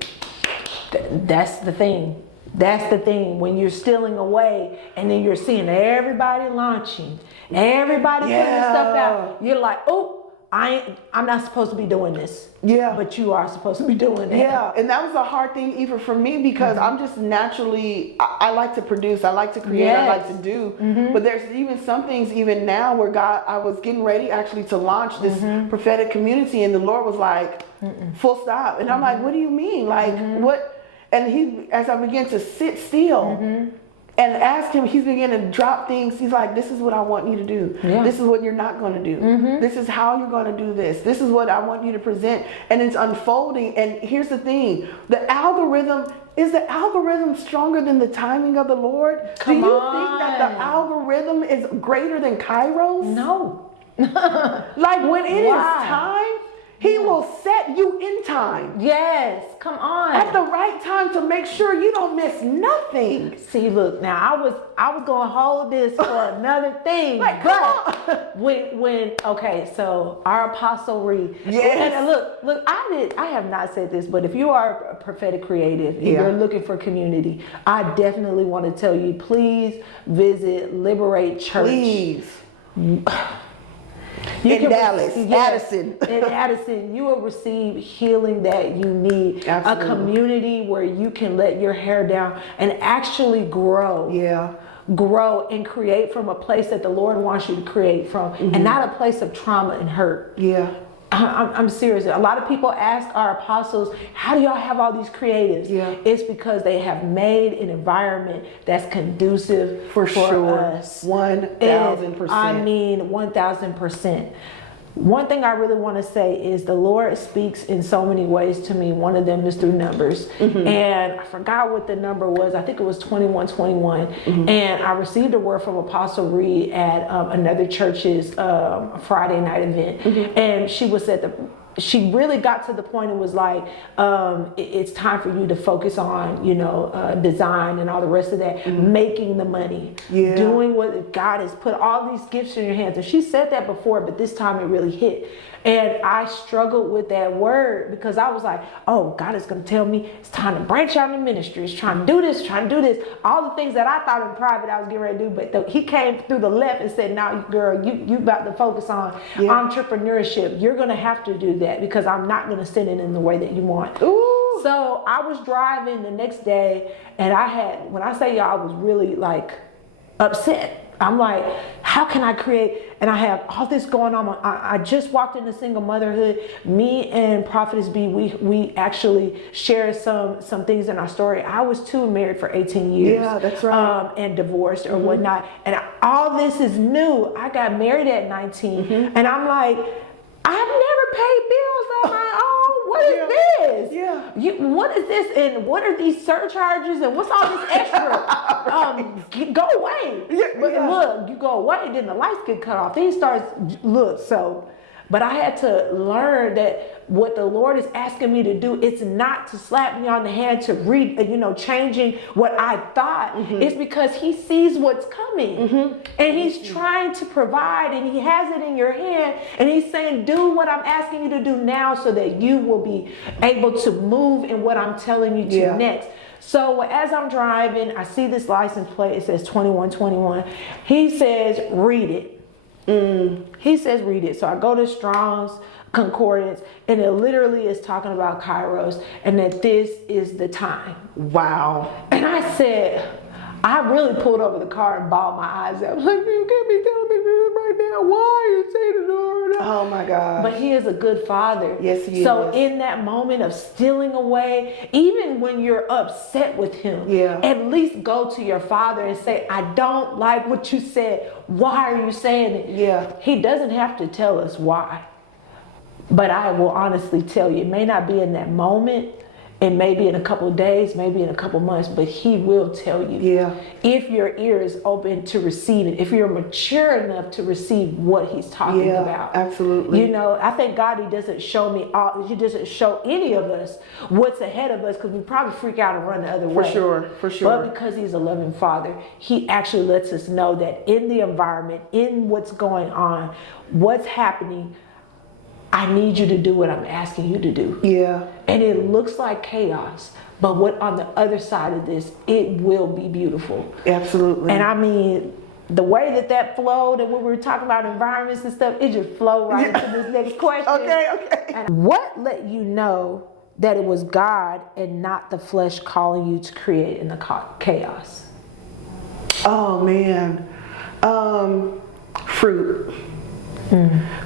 That's the thing. That's the thing. When you're stealing away and then you're seeing everybody launching, everybody putting stuff out, you're like, oh, I'm not supposed to be doing this. Yeah. But you are supposed to be doing that. Yeah. And that was a hard thing even for me, because I'm just naturally, I like to produce, I like to create, I like to do. But there's even some things even now where I was getting ready actually to launch this prophetic community, and the Lord was like, full stop. And I'm like, what do you mean? Like, what? And as I began to sit still, and ask him, he's beginning to drop things. He's like, this is what I want you to do. Yeah. This is what you're not going to do. This is how you're going to do this. This is what I want you to present. And it's unfolding. And here's the thing. Is the algorithm stronger than the timing of the Lord? Come do you on. think that the algorithm is greater than Kairos? No. Like when it is time, he will set you in time. Yes, come on. At the right time to make sure you don't miss nothing. See, look, now I was gonna hold this for another thing, Like, but okay, so our Apostle Reed. Yes. And look, I have not said this, but if you are a prophetic creative and you're looking for community, I definitely want to tell you, please visit Liberate Church. Please. In Dallas, Addison. In Addison, you will receive healing that you need. Absolutely. A community where you can let your hair down and actually grow. Yeah. Grow and create from a place that the Lord wants you to create from, and not a place of trauma and hurt. Yeah. I'm serious. A lot of people ask our apostles, how do y'all have all these creatives? Yeah. It's because they have made an environment that's conducive for sure. us. 1,000%. I mean, 1,000%. One thing I really want to say is the Lord speaks in so many ways to me. One of them is through numbers. And I forgot what the number was. I think it was 2121. And I received a word from Apostle Reed at another church's Friday night event. And she was she really got to the point and was like, it's time for you to focus on, design and all the rest of that, making the money, doing what God has put all these gifts in your hands. And she said that before, but this time it really hit. And I struggled with that word because I was like, oh, God is going to tell me it's time to branch out in ministry. It's trying to do this, all the things that I thought in private I was getting ready to do. But he came through the left and said, now, girl, you about to focus on entrepreneurship. You're going to have to do that because I'm not going to send it in the way that you want. Ooh. So I was driving the next day and when I say y'all, I was really like upset. I'm like, how can I create? And I have all this going on. I just walked into single motherhood. Me and Prophetess B, we actually shared some things in our story. I was too, married for 18 years. Yeah, that's right. And divorced or whatnot. And all this is new. I got married at 19. And I'm like, I've never paid bills on my own. What is this? Yeah. What is this? And what are these surcharges? And what's all this extra? Go away. But look, you go away, then the lights get cut off. Then he starts, but I had to learn that what the Lord is asking me to do, it's not to slap me on the hand to changing what I thought. It's because he sees what's coming. And he's trying to provide, and he has it in your hand. And he's saying, do what I'm asking you to do now so that you will be able to move in what I'm telling you to next. So as I'm driving, I see this license plate. It says 2121. He says, read it. He says, read it. So I go to Strong's Concordance, and it literally is talking about Kairos and that this is the time. Wow. And I said, I really pulled over the car and bawled my eyes out. I was like, you can't be telling me this right now. Why are you saying the Lord? Oh my God. But he is a good father. Yes, he So is. in that moment of stealing away, even when you're upset with him, at least go to your father and say, I don't like what you said. Why are you saying it? Yeah. He doesn't have to tell us why. But I will honestly tell you, it may not be in that moment. It may be in a couple of days, maybe in a couple of months, but he will tell you. Yeah. If your ear is open to receive it, if you're mature enough to receive what he's talking about. Absolutely. I thank God he doesn't show he doesn't show any of us what's ahead of us, because we probably freak out and run the other way. For sure. But because he's a loving father, he actually lets us know that in the environment, in what's going on, what's happening, I need you to do what I'm asking you to do. Yeah. And it looks like chaos, but what on the other side of this, it will be beautiful. Absolutely. And I mean, the way that flowed, and when we were talking about environments and stuff, it just flowed right into this next question. Okay. And what let you know that it was God and not the flesh calling you to create in the chaos? Oh man. Fruit.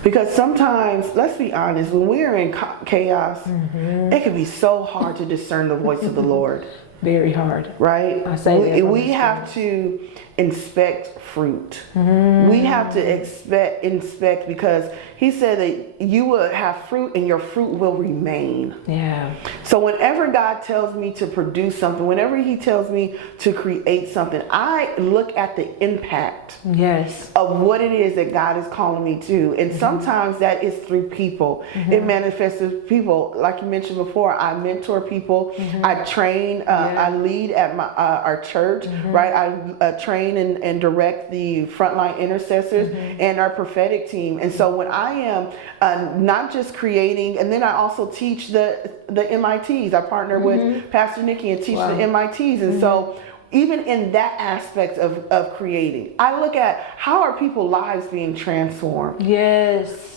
Because sometimes, let's be honest, when we're in chaos, it can be so hard to discern the voice of the Lord. Very hard. Right? I say that from we experience. have to inspect fruit. We have to inspect because he said that you will have fruit and your fruit will remain. Yeah. So whenever God tells me to produce something, whenever he tells me to create something, I look at the impact Yes. of what it is that God is calling me to. And sometimes that is through people. It manifests as people. Like you mentioned before, I mentor people. I train, I lead at our church, right? I train and direct the frontline intercessors and our prophetic team. And so when I am not just creating, and then I also teach the MITs. I partner with Pastor Nikki and teach the MITs. And so even in that aspect of creating, I look at how are people's lives being transformed. Yes.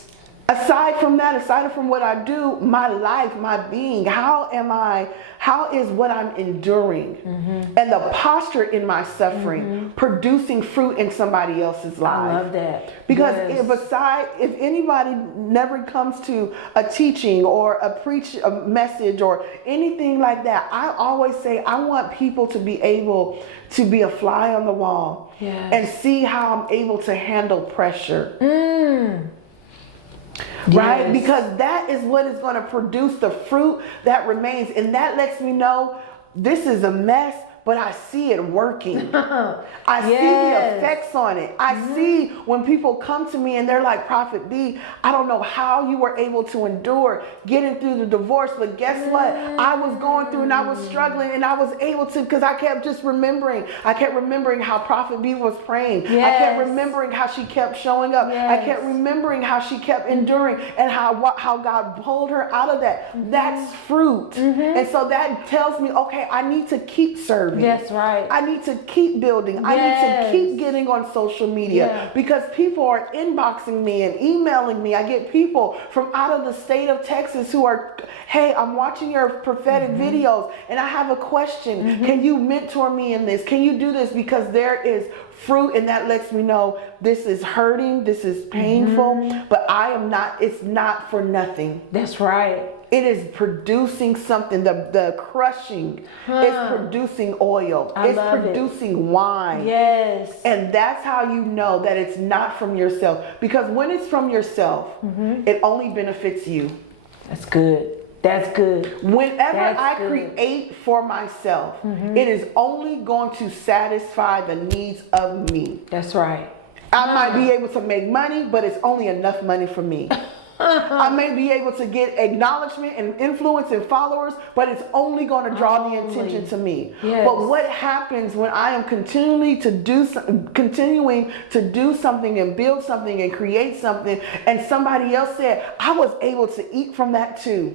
Aside from that, aside from what I do, my life, my being, how is what I'm enduring and the posture in my suffering producing fruit in somebody else's life? I love that. Because Yes. if anybody never comes to a teaching or a message or anything like that, I always say I want people to be able to be a fly on the wall and see how I'm able to handle pressure. Right? Yes. Because that is what is going to produce the fruit that remains. And that lets me know this is a mess, but I see it working. I see the effects on it. I see when people come to me and they're like, Prophet B, I don't know how you were able to endure getting through the divorce, but guess what? I was going through and I was struggling and I was able to, because I kept just remembering. I kept remembering how Prophet B was praying. I kept remembering how she kept showing up. I kept remembering how she kept enduring and how God pulled her out of that. That's fruit. And so that tells me, okay, I need to keep serving. That's right. I need to keep building. I need to keep getting on social media because people are inboxing me and emailing me. I get people from out of the state of Texas who are, hey, I'm watching your prophetic videos and I have a question. Can you mentor me in this? Can you do this? Because there is fruit and that lets me know this is hurting, this is painful, but it's not for nothing. That's right. It is producing something. The crushing is producing oil. It's producing wine. Yes. And that's how you know that it's not from yourself. Because when it's from yourself, it only benefits you. That's good. That's good. Whenever I create for myself, it is only going to satisfy the needs of me. That's right. I might be able to make money, but it's only enough money for me. I may be able to get acknowledgement and influence and followers, but it's only going to draw the attention to me. Yes. But what happens when I am continuing to do something and build something and create something, and somebody else said, I was able to eat from that too.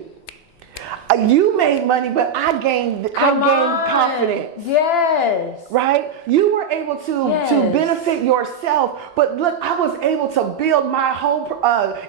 You made money, but I gained confidence. Yes. Right? You were able to benefit yourself, but look, I was able to build my whole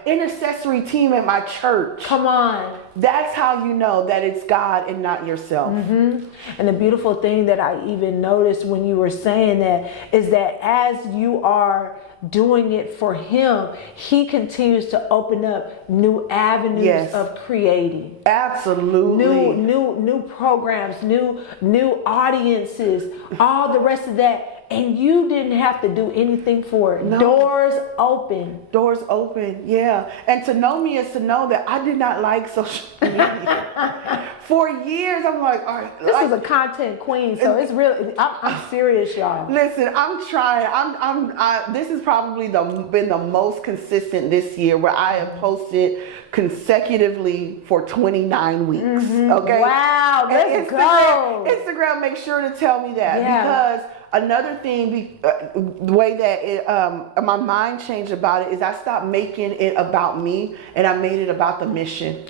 intercessory team at my church. Come on. That's how you know that it's God and not yourself. And the beautiful thing that I even noticed when you were saying that is that as you are doing it for him, he continues to open up new avenues of creating. Absolutely. New programs, new audiences, all the rest of that. And you didn't have to do anything for it. No. Doors open. Doors open, yeah. And to know me is to know that I did not like social media. For years, I'm like, all right. This is a content queen, so it's really, I'm serious, y'all. Listen, I'm trying. This has probably been the most consistent this year, where I have posted consecutively for 29 weeks. Okay. Wow, let's go. Instagram makes sure to tell me that because another thing, the way that my mind changed about it is I stopped making it about me and I made it about the mission.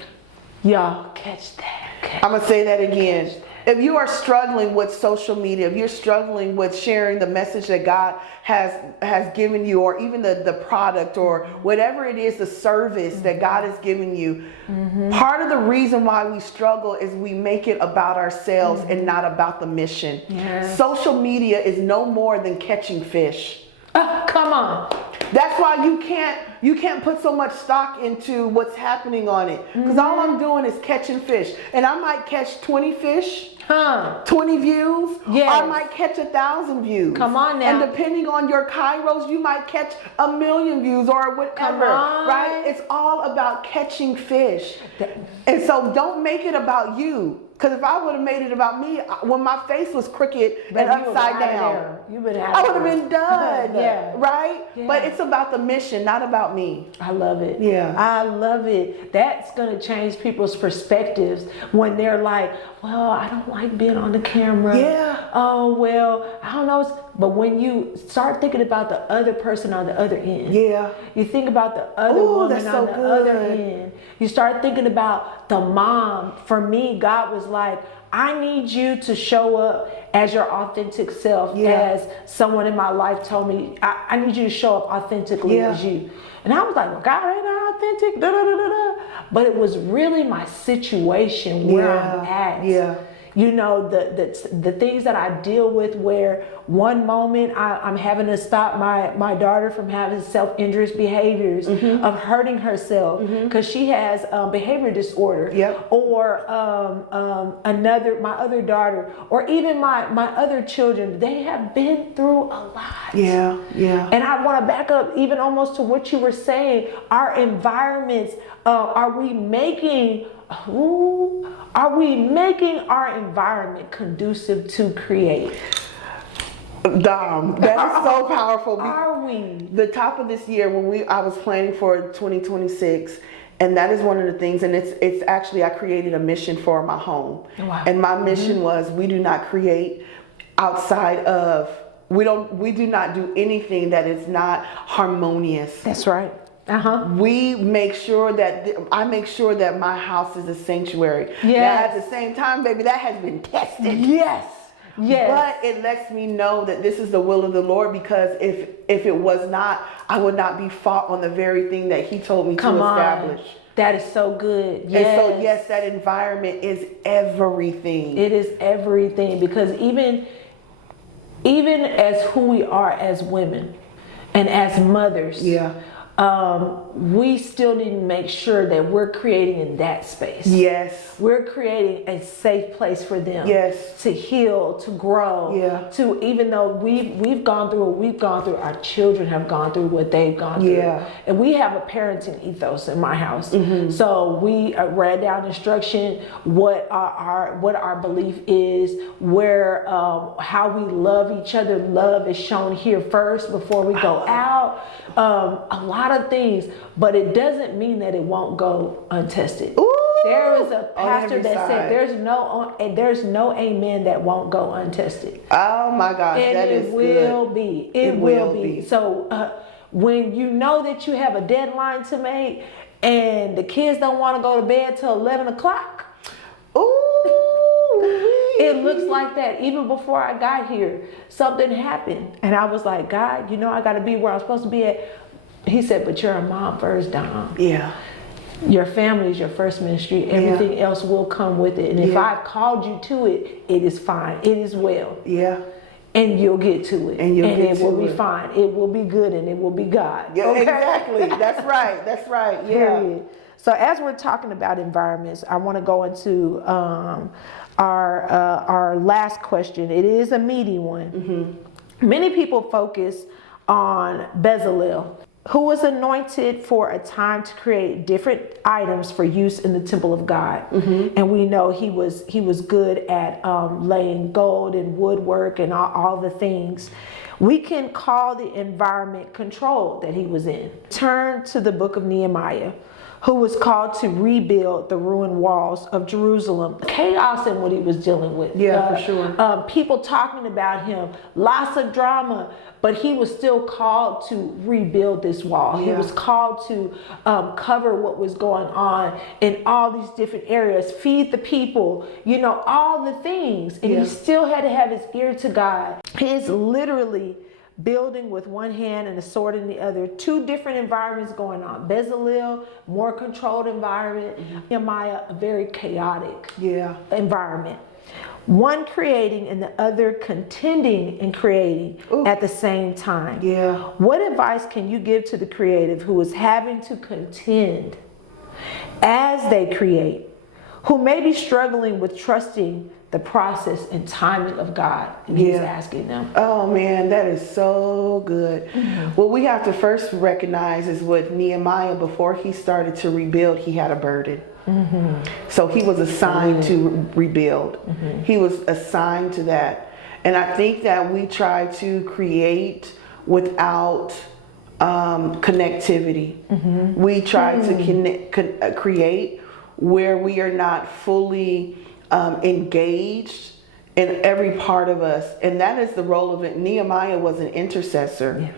Y'all catch that. I'm going to say that again. If you are struggling with social media, if you're struggling with sharing the message that God has given you, or even the product or whatever it is, the service that God has given you, part of the reason why we struggle is we make it about ourselves and not about the mission. Yes. Social media is no more than catching fish. Come on. That's why you can't put so much stock into what's happening on it. Because all I'm doing is catching fish. And I might catch 20 fish, 20 views. Yes. I might catch 1,000 views. Come on now. And depending on your kairos, you might catch 1,000,000 views or whatever. Right? It's all about catching fish. And so don't make it about you. Because if I would have made it about me, when my face was crooked and upside down, I would have been done. Yeah. Right? Yeah. But it's about the mission, not about me. I love it. Yeah. I love it. That's going to change people's perspectives when they're like, well, I don't like being on the camera. Yeah. Oh, well, I don't know. But when you start thinking about the other person on the other end, Yeah. you think about the other woman that's on so the good. other end. You start thinking about the mom. For me, God was like, I need you to show up as your authentic self. Yeah. As someone in my life told me, I need you to show up authentically as you. And I was like, well, God, ain't I authentic? Da, da, da, da, da. But it was really my situation where I'm at. Yeah. You know, the things that I deal with, where one moment I'm having to stop my daughter from having self-injurious behaviors, of hurting herself because she has behavior disorder. Yep. Or my other daughter, or even my other children, they have been through a lot. Yeah. Yeah. And I want to back up even almost to what you were saying. Our environments, are we making our environment conducive to create? That is so powerful. Are we? The top of this year when I was planning for 2026, and that is one of the things, and it's actually, I created a mission for my home. Wow. And my mission was, we do not create outside of, we do not do anything that is not harmonious. That's right. We make sure that I make sure that my house is a sanctuary. Yes. Now, at the same time, baby, that has been tested. Yes. Yes. But it lets me know that this is the will of the Lord, because if it was not, I would not be fought on the very thing that He told me to establish. That is so good. Yes. And so, yes, that environment is everything. It is everything, because even as who we are as women and as mothers, we still need to make sure that we're creating in that space. Yes. We're creating a safe place for them. Yes. To heal, to grow. Yeah. To, even though we've gone through what we've gone through, our children have gone through what they've gone through. Yeah. And we have a parenting ethos in my house. So we read down instruction, what our belief is, where how we love each other. Love is shown here first before we go out. A lot of things, but it doesn't mean that it won't go untested. Ooh, there is a pastor that side. said there's no amen that won't go untested. Oh my gosh, And that is good. It will be. So when you know that you have a deadline to make and the kids don't want to go to bed till 11 o'clock. Ooh. It looks like that. Even before I got here, something happened. And I was like, God, I got to be where I'm supposed to be at. He said, but you're a mom first, Dom. Yeah. Your family is your first ministry. Everything else will come with it. And if I've called you to it, it is fine. It is well. Yeah. And you'll get to it. And it will be fine. It will be good, and it will be God. Yeah, okay? exactly. That's right. That's right. Yeah. Period. So as we're talking about environments, I want to go into our last question. It is a meaty one. Many people focus on Bezalel, who was anointed for a time to create different items for use in the temple of God. And we know he was good at laying gold and woodwork and all the things. We can call the environment controlled that he was in. Turn to the book of Nehemiah, who was called to rebuild the ruined walls of Jerusalem. Chaos in what he was dealing with. Yeah, for sure. People talking about him, lots of drama, but he was still called to rebuild this wall. He was called to cover what was going on in all these different areas, feed the people, all the things. And he still had to have his ear to God. He is literally building with one hand and a sword in the other. Two different environments going on. Bezalel, more controlled environment. Nehemiah, a very chaotic environment. One creating and the other contending and creating at the same time. Yeah. What advice can you give to the creative who is having to contend as they create, who may be struggling with trusting the process and timing of God? And he's asking them. Oh man, that is so good. What we have to first recognize is with Nehemiah, before he started to rebuild, he had a burden. So he was assigned to rebuild. He was assigned to that. And I think that we try to create without connectivity. We try to create where we are not fully engaged in every part of us. And that is the role of it. Nehemiah was an intercessor. Yeah.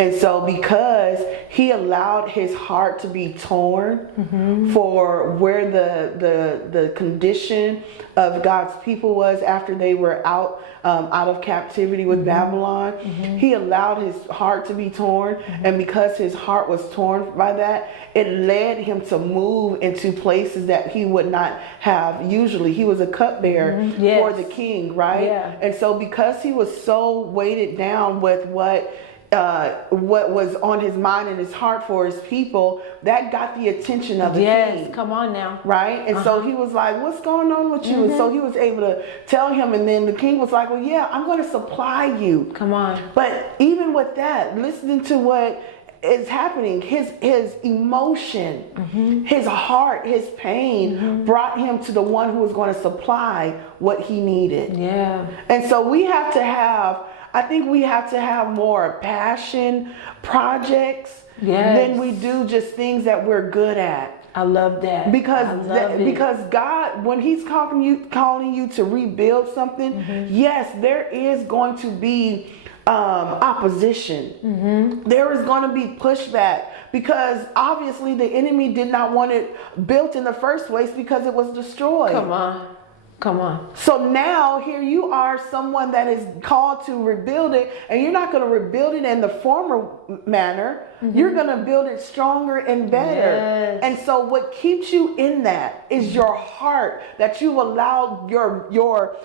And so because he allowed his heart to be torn for where the condition of God's people was after they were out of captivity with Babylon, he allowed his heart to be torn. And because his heart was torn by that, it led him to move into places that he would not have usually. He was a cupbearer for the king, right? Yeah. And so because he was so weighted down with what was on his mind and his heart for his people, that got the attention of the king. Come on now. Right? And so he was like, what's going on with you? And so he was able to tell him, and then the king was like, well, yeah, I'm going to supply you. Come on. But even with that, listening to what is happening, his emotion, his heart, his pain brought him to the one who was going to supply what he needed. Yeah. And so I think we have to have more passion projects than we do just things that we're good at. I love that. Because God, when he's calling you to rebuild something, yes, there is going to be opposition. There is going to be pushback, because obviously the enemy did not want it built in the first place because it was destroyed. Come on. So now here you are, someone that is called to rebuild it, and you're not going to rebuild it in the former manner. You're going to build it stronger and better. Yes. And so what keeps you in that is your heart, that you've allowed your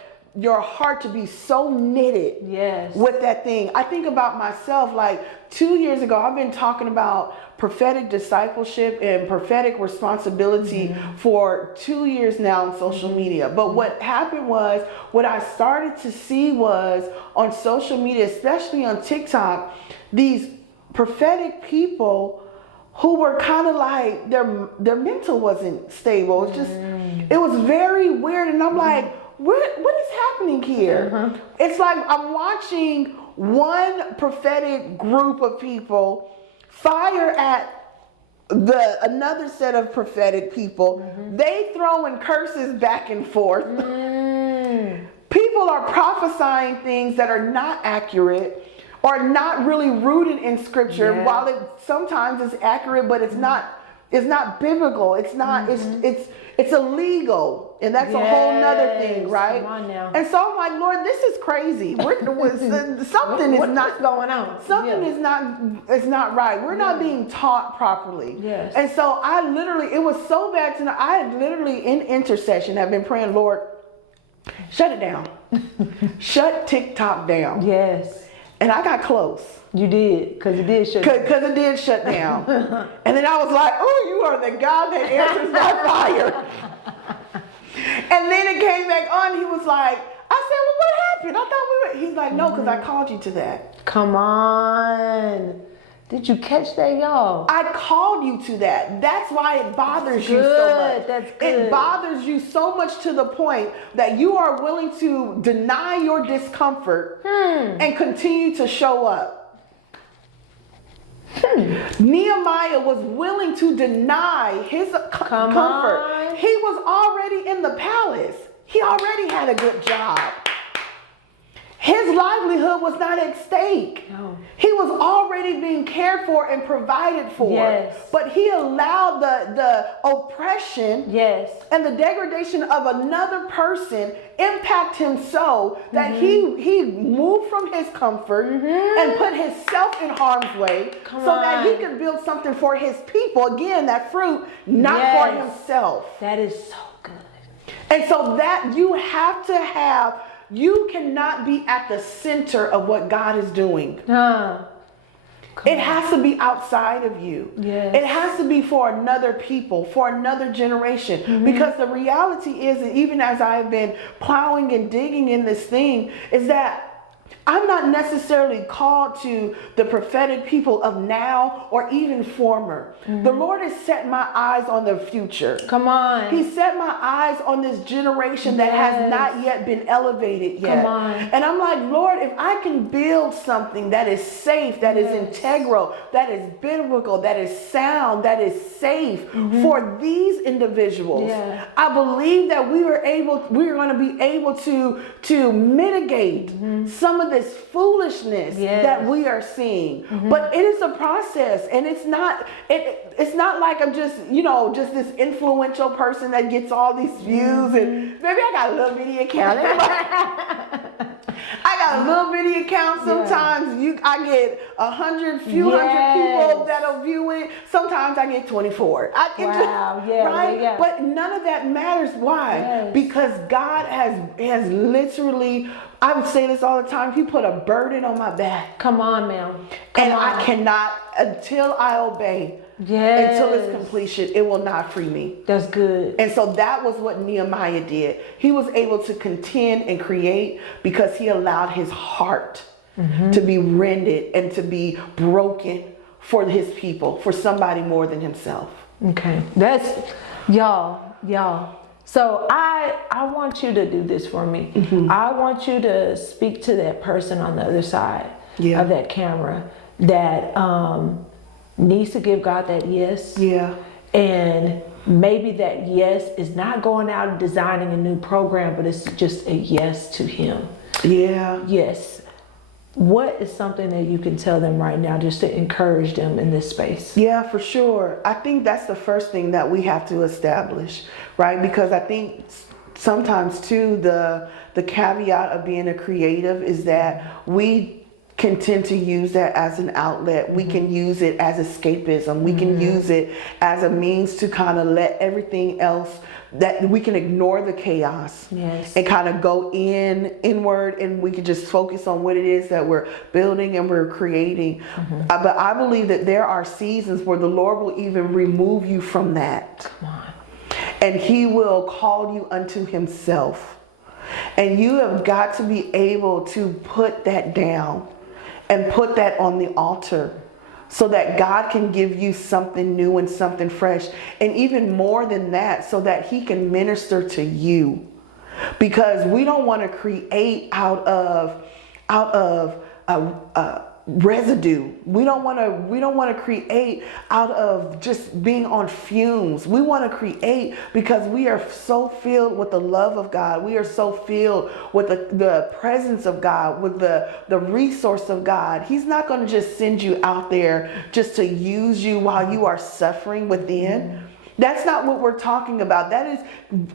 heart to be so knitted with that thing. I think about myself, like 2 years ago, I've been talking about prophetic discipleship and prophetic responsibility for 2 years now on social media. But what happened was, what I started to see was on social media, especially on TikTok, these prophetic people who were kind of like, their mental wasn't stable. It's just, it was very weird. And I'm like, what is happening here? It's like I'm watching one prophetic group of people fire at another set of prophetic people. They throwing curses back and forth. People are prophesying things that are not accurate or not really rooted in scripture. While it sometimes is accurate, but it's not biblical. It's not, it's illegal. And that's a whole nother thing, right? Come on now. And so I'm like, Lord, this is crazy. Something is not going on. Something is not right. We're not being taught properly. Yes. And so it was so bad tonight. I had literally in intercession have been praying, Lord, shut it down. Shut TikTok down. Yes. And I got close. You did, because it did shut down. Because it did shut down. And then I was like, oh, you are the God that answers by fire. And then it came back on. He was like, I said, well, what happened? I thought we were. He's like, no, because I called you to that. Come on. Did you catch that, y'all? I called you to that. That's why it bothers you so much. That's good. It bothers you so much to the point that you are willing to deny your discomfort and continue to show up. Nehemiah was willing to deny his comfort. He was already in the palace. He already had a good job. His livelihood was not at stake. No. He was already being cared for and provided for. Yes. But he allowed the oppression and the degradation of another person impact him so that he moved from his comfort and put himself in harm's way that he could build something for his people. Again, that fruit, not for himself. That is so good. And so that you cannot be at the center of what God is doing. It has to be outside of you. Yes. It has to be for another people, for another generation. Because the reality is that even as I've been plowing and digging in this thing, is that I'm not necessarily called to the prophetic people of now or even former. The Lord has set my eyes on the future. Come on. He set my eyes on this generation that has not yet been elevated yet. Come on. And I'm like, Lord, if I can build something that is safe, that is integral, that is biblical, that is sound, that is safe for these individuals, I believe that we're going to be able to mitigate some of this foolishness that we are seeing. But it is a process, and it's not like I'm just this influential person that gets all these views. And maybe I got a little bitty account. I got a little bitty account. Sometimes I get 100 people that'll view it. Sometimes I get 24. Right? But none of that matters. Why? Because God has literally, I would say this all the time, He put a burden on my back. Come on, ma'am. I cannot, until I obey, until its completion, it will not free me. That's good. And so that was what Nehemiah did. He was able to contend and create because he allowed his heart to be rended and to be broken for his people, for somebody more than himself. Okay. That's, y'all. So I want you to do this for me. I want you to speak to that person on the other side of that camera that needs to give God that yes. And maybe that yes is not going out and designing a new program, but it's just a yes to Him. Yes. What is something that you can tell them right now just to encourage them in this space? Yeah, for sure. I think that's the first thing that we have to establish, right? Because I think sometimes too, the caveat of being a creative is that we can tend to use that as an outlet. We can use it as escapism. We can use it as a means to kind of let everything else, that we can ignore the chaos and kind of go inward, and we can just focus on what it is that we're building and we're creating. But I believe that there are seasons where the Lord will even remove you from that. Come on. And He will call you unto Himself. And you have got to be able to put that down and put that on the altar so that God can give you something new and something fresh. And even more than that, so that He can minister to you. Because we don't want to create out of residue. We don't want to create out of just being on fumes. We want to create because we are so filled with the love of God. We are so filled with the presence of God, with the resource of God. He's not going to just send you out there just to use you while you are suffering within. That's not what we're talking about. That is,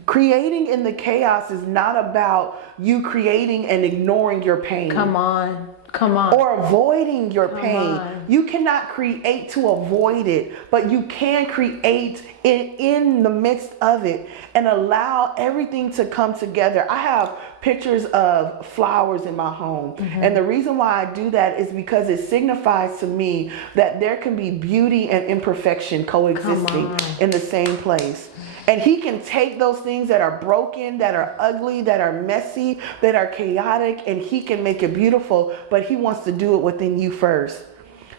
creating in the chaos is not about you creating and ignoring your pain. Come on. Or avoiding your pain. You cannot create to avoid it, but you can create in the midst of it and allow everything to come together. I have pictures of flowers in my home. And the reason why I do that is because it signifies to me that there can be beauty and imperfection coexisting in the same place. And He can take those things that are broken, that are ugly, that are messy, that are chaotic, and He can make it beautiful, but He wants to do it within you first.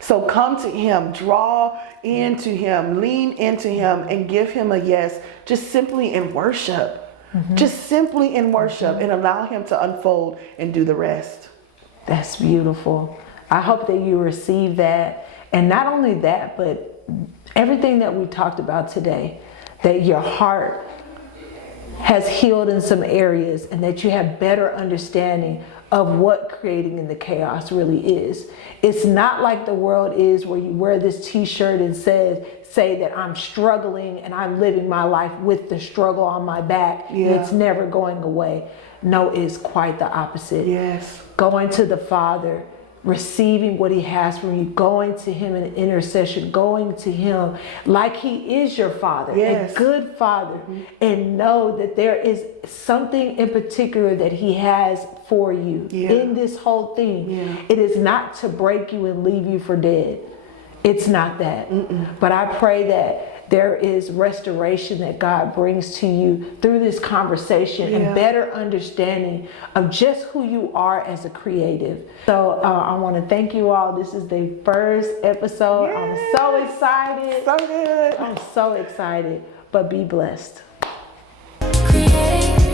So come to Him, draw into Him, lean into Him, and give Him a yes, just simply in worship. Just simply in worship, and allow Him to unfold and do the rest. That's beautiful. I hope that you receive that. And not only that, but everything that we talked about today, that your heart has healed in some areas and that you have better understanding of what creating in the chaos really is. It's not like the world is where you wear this t-shirt and say that I'm struggling and I'm living my life with the struggle on my back. And it's never going away. No, it's quite the opposite. Yes. Going to the Father, receiving what he has from you, going to him in intercession, going to him like he is your father, Yes. a good father, and know that there is something in particular that he has for you in this whole thing. Yeah. It is not to break you and leave you for dead. It's not that. But I pray that there is restoration that God brings to you through this conversation and better understanding of just who you are as a creative. So I want to thank you all. This is the first episode. Yes. I'm so excited. So good. I'm so excited. But be blessed. Create.